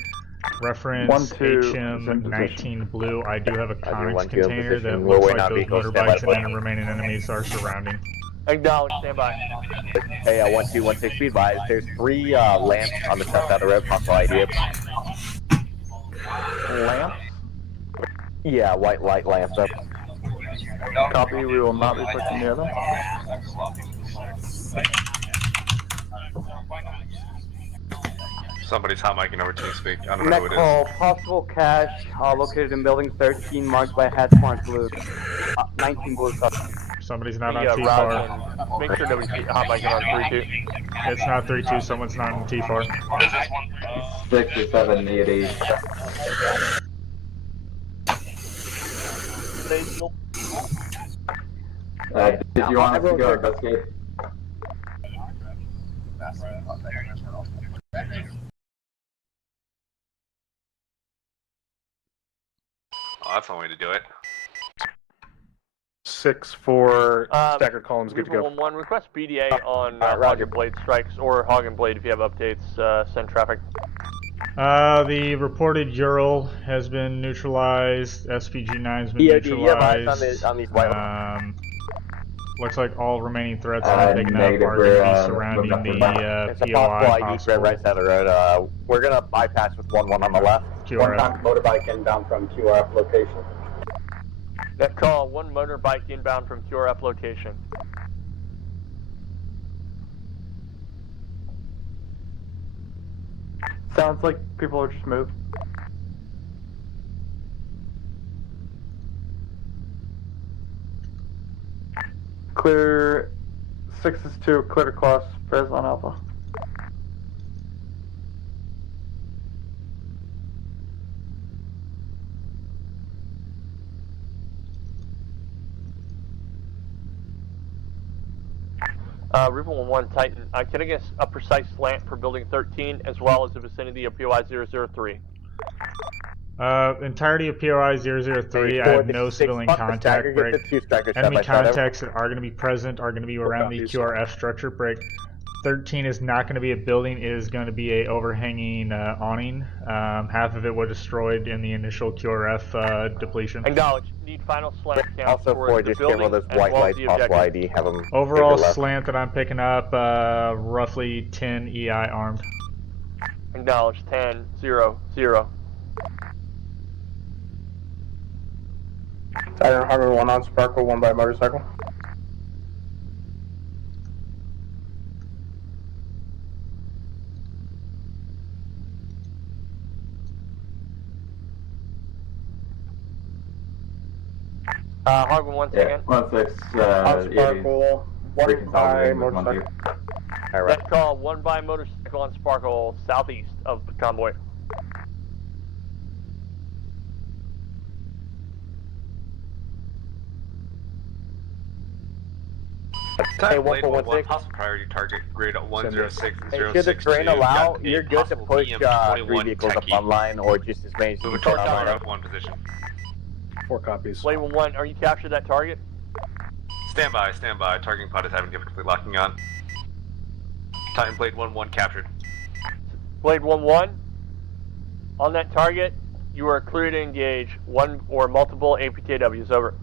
Reference HM19 Blue. I do have a Connix container that looks like those motorbikes and any remaining enemies are surrounding. Acknowledge, stand by. Hey, 1216, be advised. There's 3 lamps on the south side of the road, possible idea. Lamp? Yeah, white light lamps up. Copy, we will not be pushing near them. Somebody's hot micing over TeamSpeak. I don't know who it Call, is. possible cache located in building 13 marked by hatch mark blue. 19 blue. Somebody's not on T4. Make sure nobody's hot micing on 3-2. It's not 3-2, someone's not on T4. 6 or 7 EOD. Did you want us to go investigate? Oh, that's one way to do it. 6-4, stagger columns, good to go. 1-1, request BDA on Hog and Blade strikes, or Hog and Blade if you have updates, send traffic. The reported Ural has been neutralized, SPG-9's been neutralized. On these white looks like all remaining threats that are picking up are going to be surrounding the it's a POI possible ID spread right side of the road. We're going to bypass with 1-1 on the left. QRF. One-time motorbike inbound from QRF location. That call, 1 motorbike inbound from QRF location. Sounds like people are just moved. Clear 6 is 2, clear to cross, Breslin Alpha. Reaper 1-1 Titan, can I get a precise slant for building 13 as well as the vicinity of POI 003? Entirety of POI 003, I have no civilian contact break. Enemy contacts that are going to be present are going to be around the QRF structure break. 13 is not going to be a building, it is going to be a overhanging awning. Half of it was destroyed in the initial QRF depletion. Acknowledge. Need final slant count Also, for for the just careful, building there's white lights, the possible objective. ID, have them. Overall slant that I'm picking up, roughly 10 EI armed. Acknowledge. 10, 0, 0. Siren Harbor 1 on Sparkle, 1 by motorcycle. Harbor 1 second. 1-6, On Sparkle, 1 by motorcycle. Net call 1 by motorcycle on Sparkle, southeast of the convoy. Hey, Blade 1 possible priority target grid 106062. Should the terrain allow, you're good to push 3 vehicles up online, or just as many as you can online. Route 1 position. 4 copies. Blade 1, are you captured that target? Stand by. Targeting pod is having difficulty locking on. Titan Blade 1-1 captured. Blade 1-1, on that target, you are clear to engage 1 or multiple APKWs, over.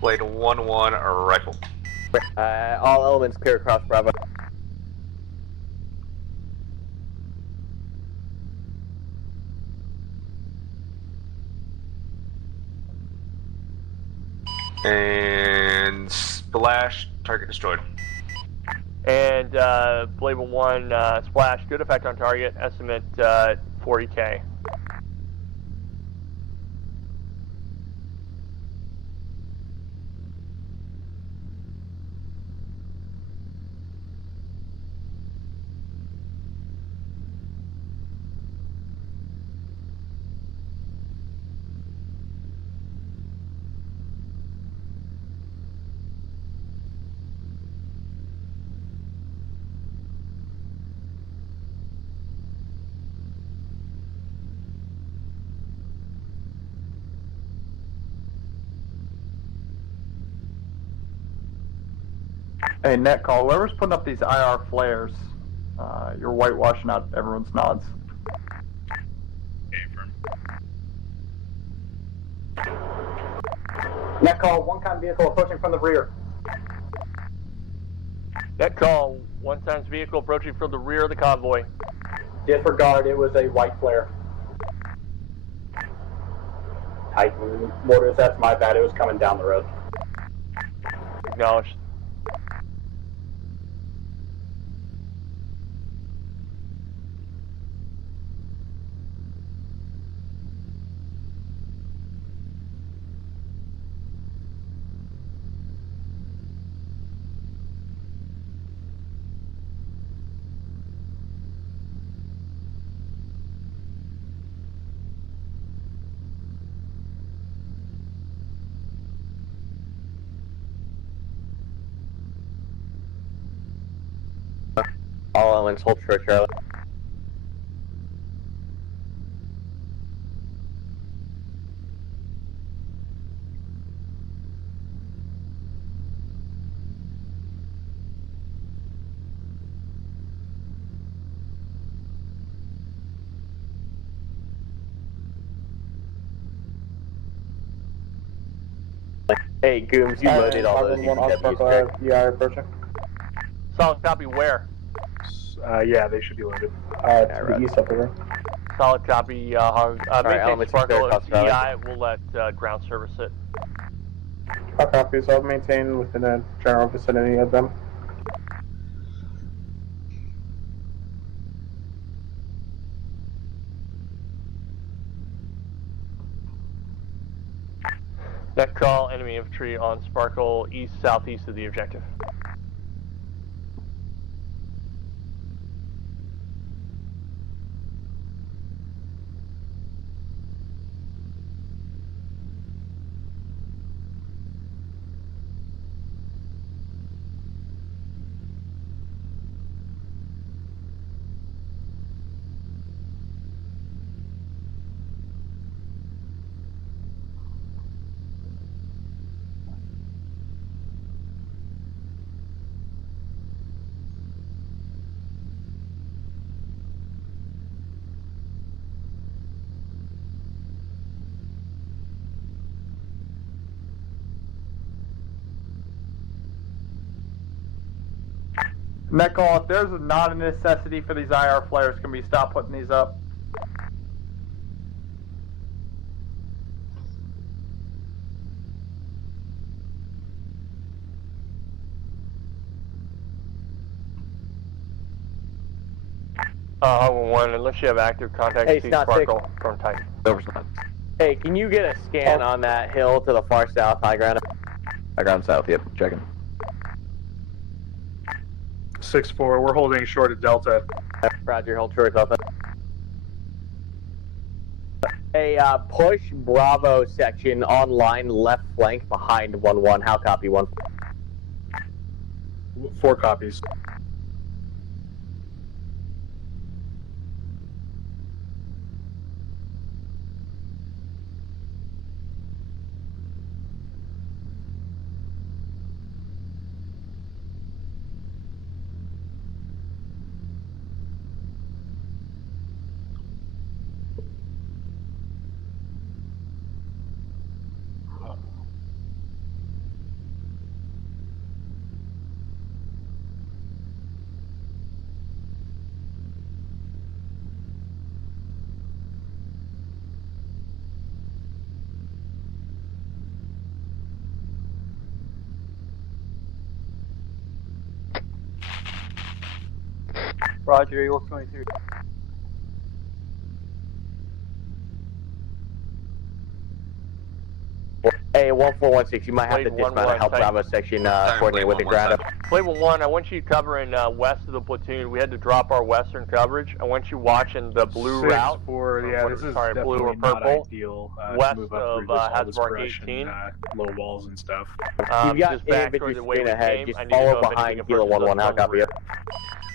Blade 1-1 rifle. All elements clear across Bravo. And splash, target destroyed. And Blade 1, splash, good effect on target, estimate 40K. Hey, net call. Whoever's putting up these IR flares, you're whitewashing out everyone's nods. Net call, 1 con vehicle approaching from the rear. Net call, 1 times vehicle approaching from the rear of the convoy. Disregard, it was a white flare. Titan mortars, that's my bad, it was coming down the road. Acknowledged. All elements hold short, Charlie. Hey, Gooms, you loaded all those EPWs, correct? Yeah, approaching. Solid copy, where? Yeah, they should be loaded. To the east of the room. Solid copy, maintain elements clear Sparkle across Charlie. EI, we'll let ground service it. All copies. I'll maintain within a general vicinity of them. Net call, enemy infantry on Sparkle, east, southeast of the objective. Netcall, if there's not a necessity for these IR flares, can we stop putting these up? One, unless you have active contact, Hey, see Snot Sparkle from Titan. Hey, can you get a scan on that hill to the far south, high ground? High ground south, yep, checking. 6-4, we're holding short at Delta. Roger, hold short south. Hey, push Bravo section on line left flank behind 1-1. How copy 1? 4 copies. Roger, Eagle 23. Hey, 1416, you might have to Blade dismount 1-1, and help Titan. Bravo section coordinate with the ground up. Blade 1-1, I want you covering west of the platoon. We had to drop our western coverage. I want you watching the blue route. 6-4, yeah, this is sorry, definitely blue or not purple. ideal West to move up of through all this Hasbark brush 18. and low walls and stuff. You've got just back infantry toward the way screen we ahead, came. just I need to know follow if behind anything Kilo approaches 1-1, how us from copy the it?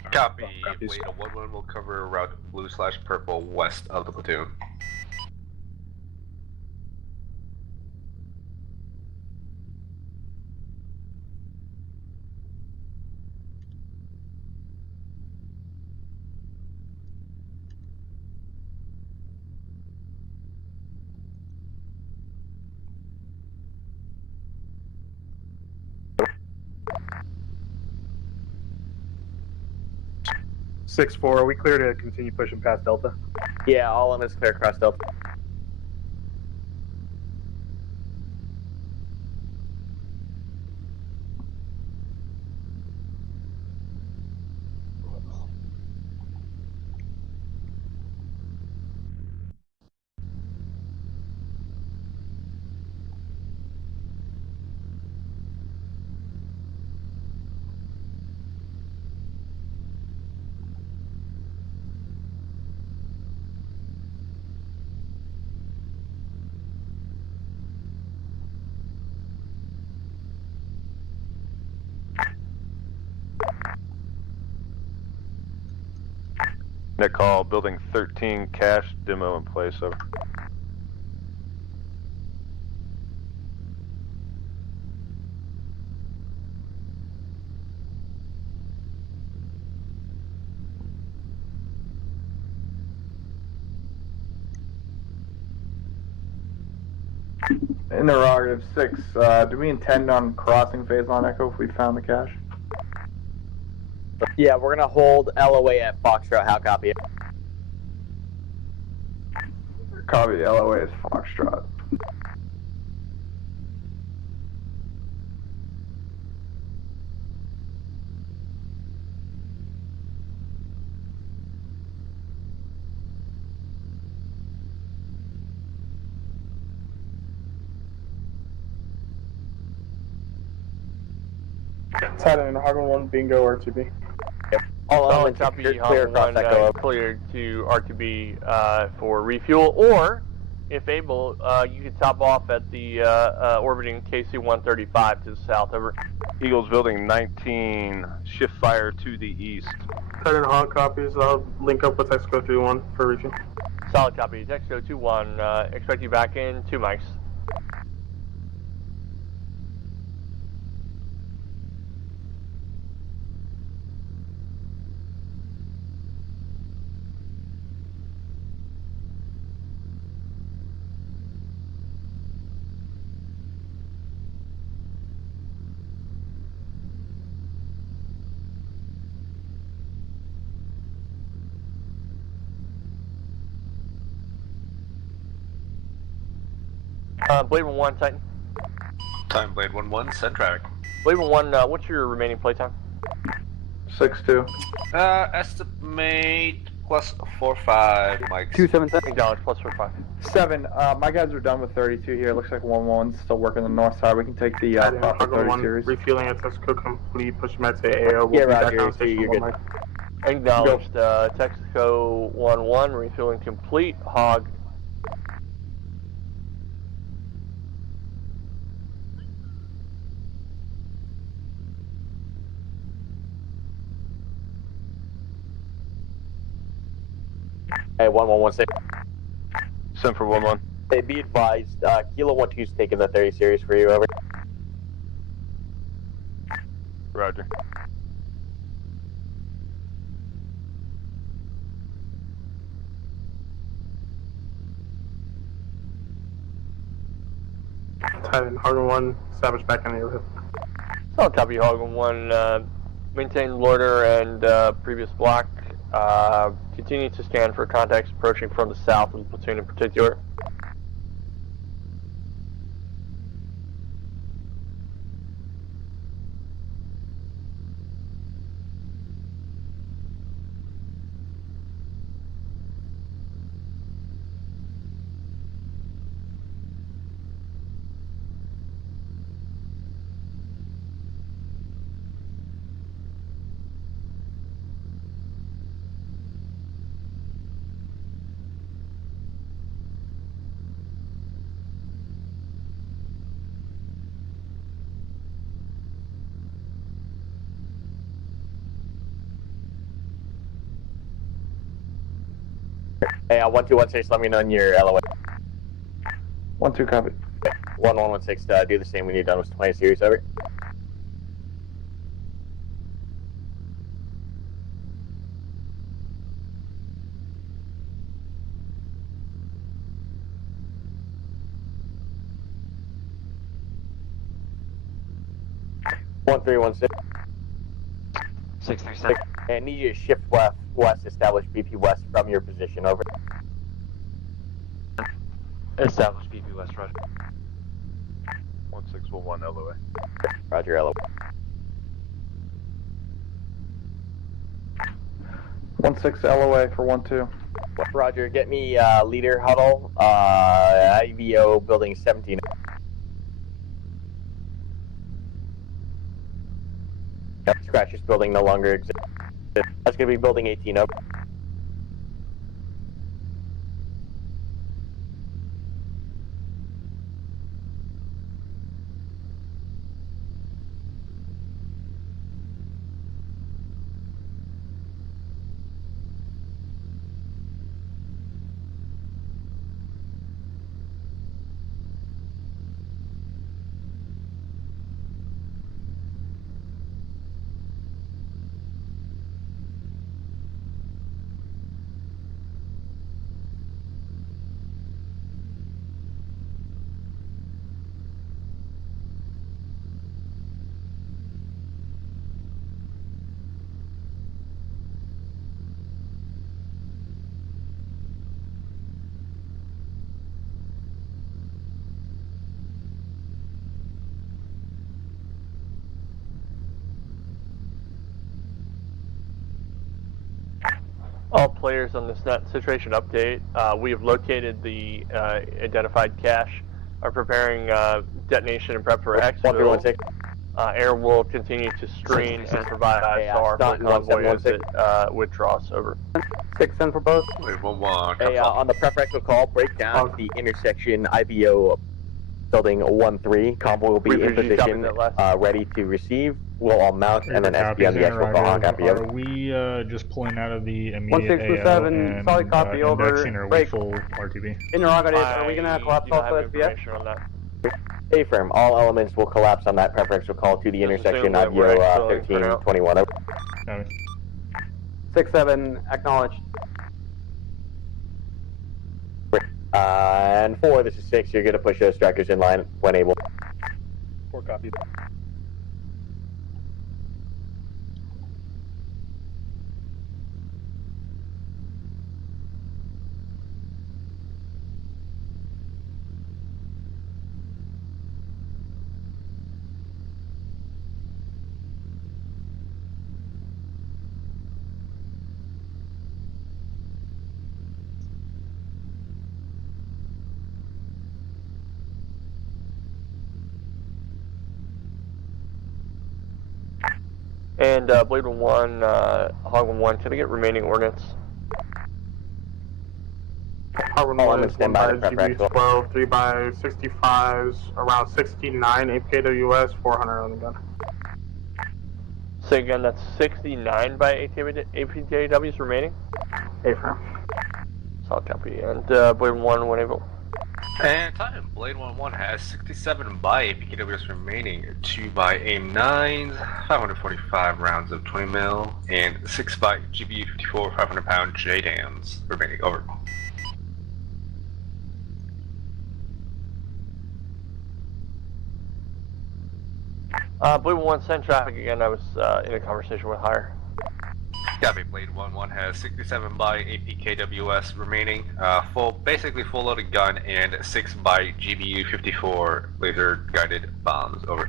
Copy. Copies. Blade 1-1 will cover route blue/purple west of the platoon. Six 4. Are we clear to continue pushing past Delta? Yeah, all of them is clear across Delta. Net call, building 13, cache, demo in place, over. Interrogative 6, do we intend on crossing phase line Echo if we found the cache? Yeah, we're gonna hold LOA at Foxtrot, how copy it? Copy, LOA is Foxtrot. Titan, Hoggle 1, bingo, RTB. Yep. All Solid elements copy, clear across Hoggle 1, Echo. cleared to R2B for refuel, or, if able, you could top off at the orbiting KC-135 to the south, over. Eagles building 19, shift fire to the east. Titan Hog copies. I'll link up with Texaco 3-1 for refuel. Solid copy, Texaco 2-1, expect you back in 2 mics. Blade 1, Titan. Time Blade 1-1, send traffic. Blade 1, what's your remaining playtime? 6-2. Estimate plus 4-5, Mike. 277. Acknowledge plus 4-5. 7. My guys are done with 32 here. It looks like 1-1's still working the north side. We can take the proper 30 series. Refueling at Texaco complete. Push Met to AO. We'll Yeah, be back Roger. on station You're one good. mic. Acknowledged. Texaco 1-1, refueling complete. Hog. Hey, 1116. Send for 1-1. Hey, be advised, Kilo 12's taking the 30 series for you, over. Roger. Titan, Hogan 1, Savage back in the neighborhood. Solid copy, Hogan 1. Maintain loiter and previous block. Continue to scan for contacts approaching from the south and platoon in particular. Hey, 1216, let me know on your LOA. 1-2 copy. 1116, do the same when you're done with 20 series, over. One 316. 637. And need you to shift west, establish BP west from your position, over. Establish BP West, Roger. 1611 LOA. Roger, LOA. 1-6 LOA for 1-2. Roger, get me leader huddle, IVO building 17. Scratch this building no longer exists. That's going to be building 18 up. All players on this net situation update. We have located the identified cache. Are preparing detonation and prep for exfil. 1316. Air will continue to screen and provide ISR for the convoy as it withdraws. Over. 6-10 for both. Wait, 1-1. Hey, on the preferential call, break down the intersection IVO building 1-3. Convoy will be in position, ready to receive. We'll all mount, and then SP on the actual call. Are we just pulling out of the immediate 1627, AO and solid copy, over. indexing, or are we Break. full RTB? Interrogative, are we going to collapse off the SBF? On that. A-firm, all elements will collapse on that preferential call to the intersection IVO 1321. 6-7, acknowledged. And 4, this is 6, you're going to push those strikers in line when able. 4 copy. And Blade 1, Hog 1, can I get remaining ordnance? Hog 1 is 1 by GB12, 3 by 65s, around 69 APKWS, 400 on the gun. Say again, that's 69 by APJWs remaining? Affirm. Solid copy. And Blade 1, 1 able. And Titan Blade 1-1 has 67 by APKWS remaining, 2 by AIM-9s, 545 rounds of 20 mil, and 6 by GBU-54 500-pound JDAMs remaining. Over. Blade 1, send traffic again. I was in a conversation with Hire. Copy. Blade 1-1 has 67 by APKWS remaining, basically full loaded gun, and 6 by GBU-54 laser guided bombs. Over.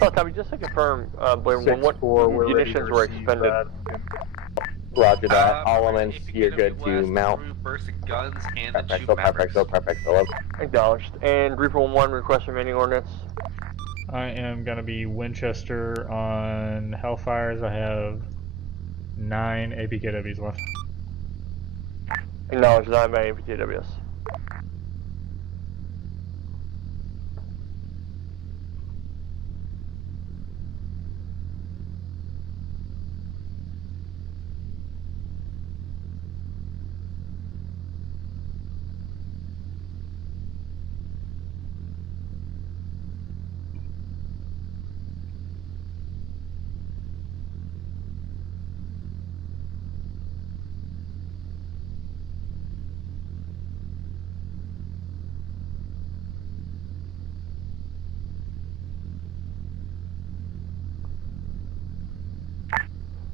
Oh, copy. Just to confirm, Blade 1, what munitions were expended? Roger that. All elements, you're good to mount. Guns and the Perfect. Acknowledged. And Reaper 1, request remaining ordnance. I am going to be Winchester on Hellfires. I have 9 APKWs left. Acknowledged, 9 by APKWS.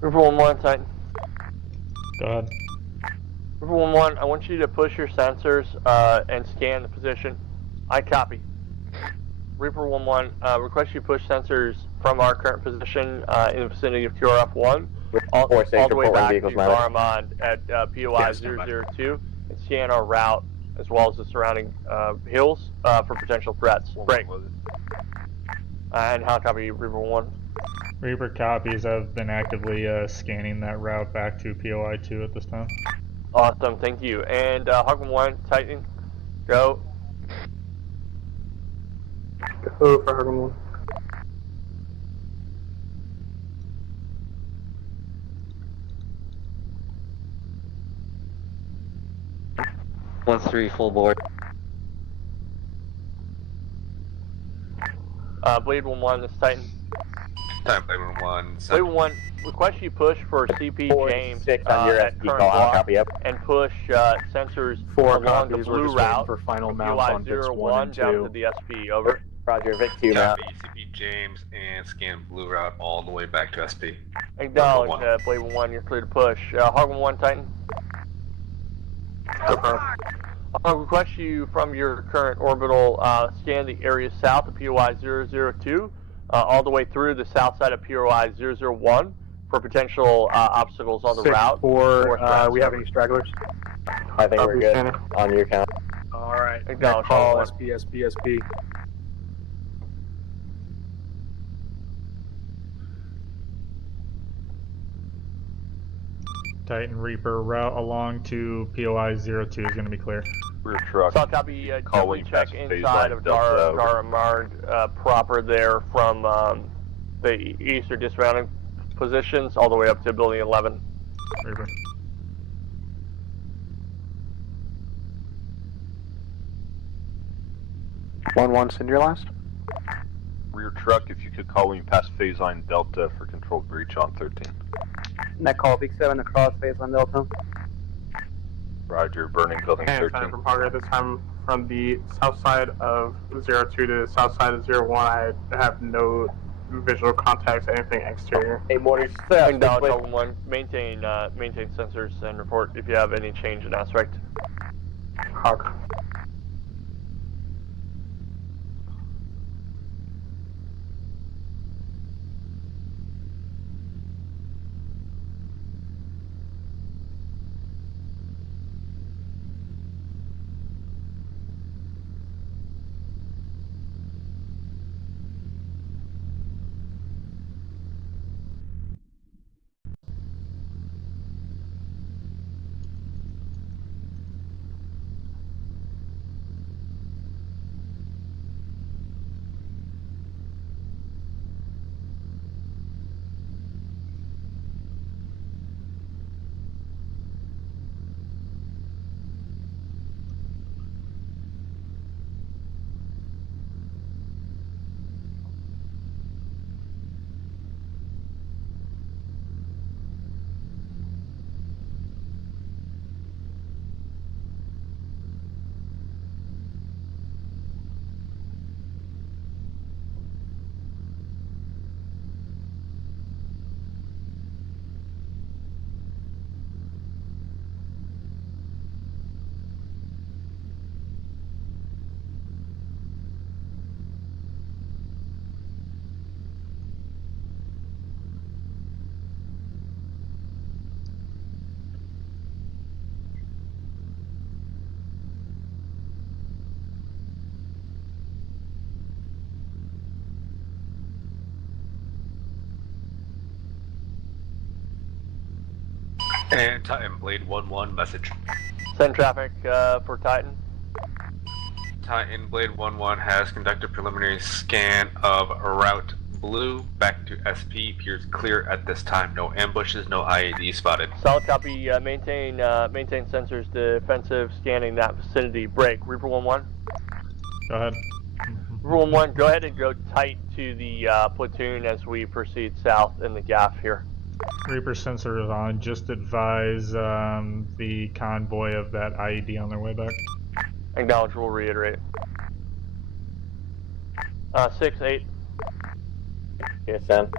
Reaper 1-1, Titan. Go ahead. Reaper 1-1, I want you to push your sensors and scan the position. I copy. Reaper 1-1, request you push sensors from our current position in the vicinity of QRF-1 all the way back to Garamond at POI 002 and scan our route as well as the surrounding hills for potential threats. Break. And how copy, Reaper 1? Reaper copies. I've been actively scanning that route back to POI 2 at this time. Awesome, thank you. And Hog 1, Titan, go. Go for Hog 1. One 3 full board. Blade 1-1, this Titan. Time Blade 1-1. Blade 1, request you push for CP James on your at SP current call. block Copy up. and push sensors 4 along the copies. We're blue just waiting route for final from mounts POI on Vics 1 01 and down 2. to the SP. Over. Roger, Vic 2 mount. Copy. CP James and scan blue route all the way back to SP. Acknowledge, Blade 1, you're clear to push. Hog 1, Titan. I'll request you from your current orbital scan the area south of POI 002 all the way through the south side of POI 001 for potential obstacles on the route. 6-4, we have any stragglers? I think we're good on your count. Alright, Acknowledge, call Hog 1. SP. Titan Reaper route along to POI 02 is going to be clear. Rear truck. So I'll copy, Call when definitely you check pass phase inside line of Delta. Garamard proper there from the eastern dismounting positions all the way up to building 11. Reaper. Send your last. Rear truck, if you could call when you pass phase line Delta for controlled breach on 13. Net call, Big 7 across phase on Delta. Roger, burning building And 13. time from Hogger, this time from the south side of 02 to the south side of 01, I have no visual contacts, anything exterior. Hey, morning. Acknowledge, Hog 1, maintain sensors and report if you have any change in aspect. Hog. And Titan, Blade 1-1, message. Send traffic for Titan. Titan, Blade 1-1 has conducted preliminary scan of Route Blue back to SP. Appears clear at this time. No ambushes, no IAD spotted. Solid copy. Maintain sensors defensive. Scanning that vicinity. Break. Reaper 1-1. Go ahead. Reaper 1-1. Go ahead and go tight to the platoon as we proceed south in the gaff here. Reaper sensor is on. Just advise the convoy of that IED on their way back. Acknowledge. We'll reiterate. 6-8. Yes, Sam.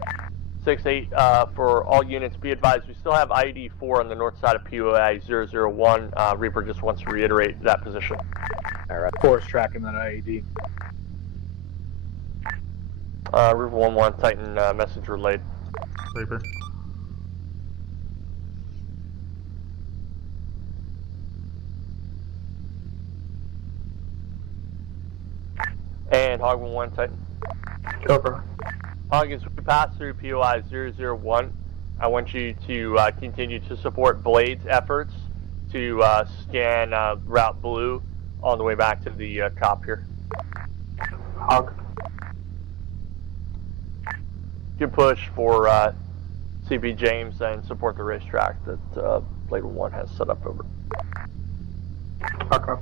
6-8 for all units. Be advised, we still have IED 4 on the north side of POI 001. Reaper just wants to reiterate that position. Alright. 4 is tracking that IED. Reaper 1-1, Titan message relayed. Reaper. And Hog 1-1, Titan. Cobra. Hog, as we pass through POI 001, I want you to continue to support Blade's efforts to scan Route Blue on the way back to the cop here. Hog. Good push for CP James and support the racetrack that Blade 1 has set up over. Hog.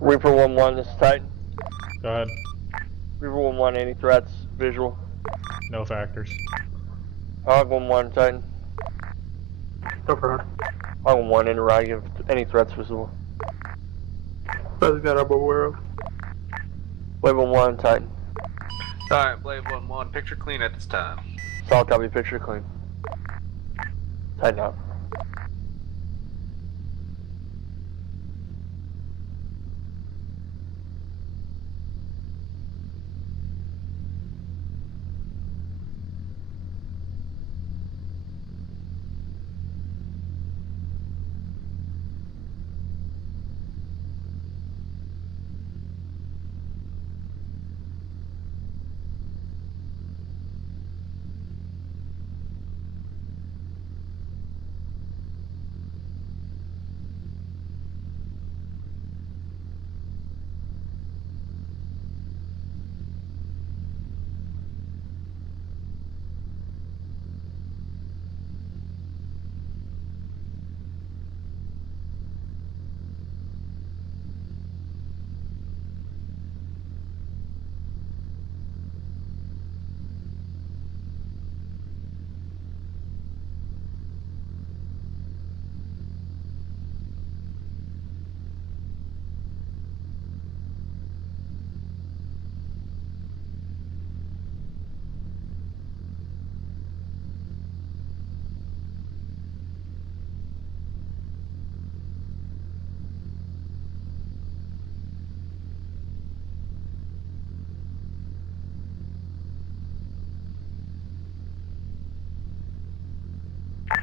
Reaper 1-1, this is Titan. Go ahead. Reaper 1-1, any threats? Visual. No factors. Hog 1-1, Titan. Go for it. Hog 1-1, interrogative. Any threats visible? Nothing that I'm aware of. Blade 1-1, Titan. Alright, Blade 1-1, picture clean at this time. Solid copy, picture clean. Tighten up.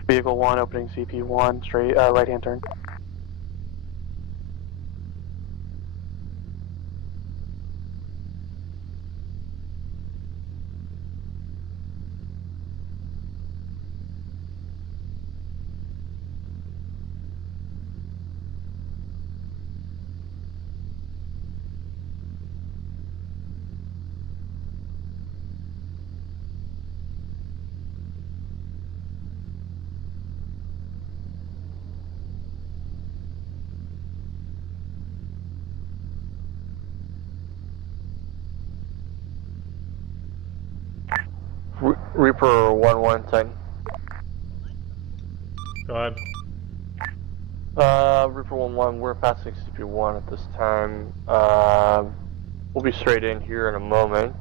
Vehicle 1 opening CP1, straight right hand turn. Reaper 1-1, Titan. Go ahead. Reaper 1-1, we're passing CP1 at this time. We'll be straight in here in a moment.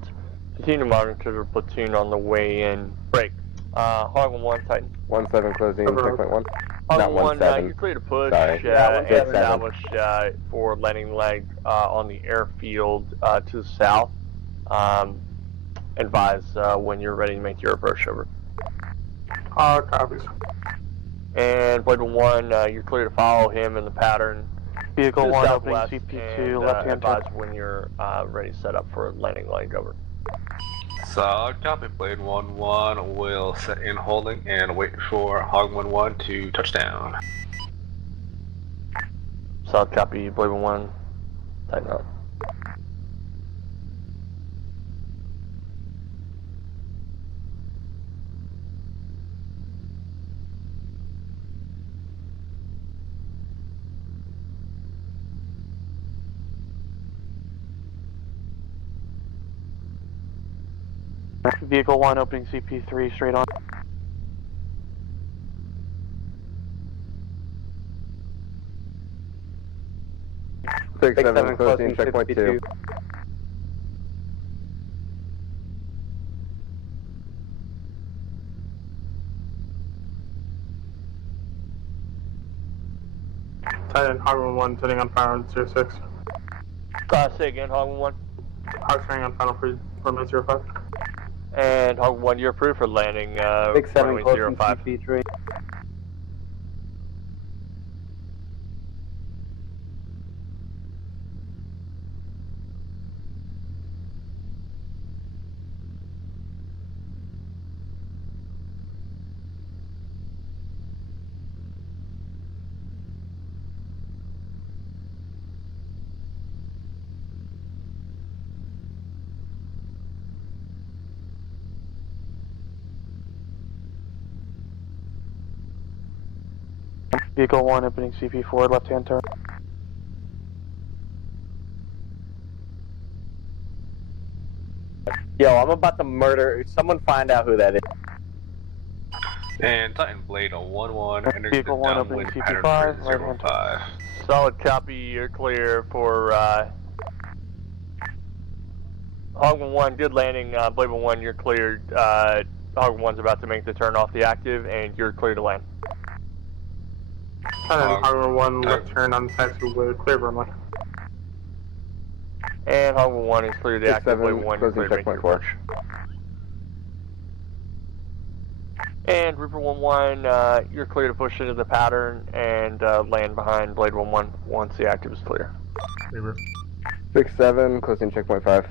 Continue to monitor the platoon on the way in. Break. Hog 1-1, Titan. 1-7 closing, checkpoint 1. Hog Not 1-1, you're clear to push. Sorry. Establish for landing leg on the airfield to the south. Advise when you're ready to make your approach over. Copies. And Blade 1, you're clear to follow him in the pattern. Vehicle to 1 opening southwest, CP2, and, left hand turn. advise when you're ready to set up for landing leg over. Solid copy, Blade 1-1 will set in holding and wait for Hog 1-1 to touchdown. Solid copy, Blade 1, tighten up. Vehicle 1 opening CP3, straight on. Six, seven, closing, checkpoint 2. Titan, Hog 1-1, setting on fire on 06. Say again, Hog 1-1. Hog setting on final for 0905. And Hog 1, you're approved for landing 6-7 closing 05. CP3. Vehicle 1 opening CP4, left hand turn. Yo, I'm about to murder. Someone find out who that is. And Titan Blade 1-1 enters Vehicle the 1 downwind opening pattern CP5, for right hand 05. Solid copy, you're clear for Hog 1, good landing. Blade 1, you're cleared Hog 1's about to make the turn off the active, and you're clear to land. Hog 1 left turn on taxi with clear runway. And Hog 1 is clear to active. Blade 1, you're clear to make your approach. And Reaper 1-1, you're clear to push into the pattern and land behind Blade 1-1 once the active is clear. Reaper. 6-7, closing checkpoint 5.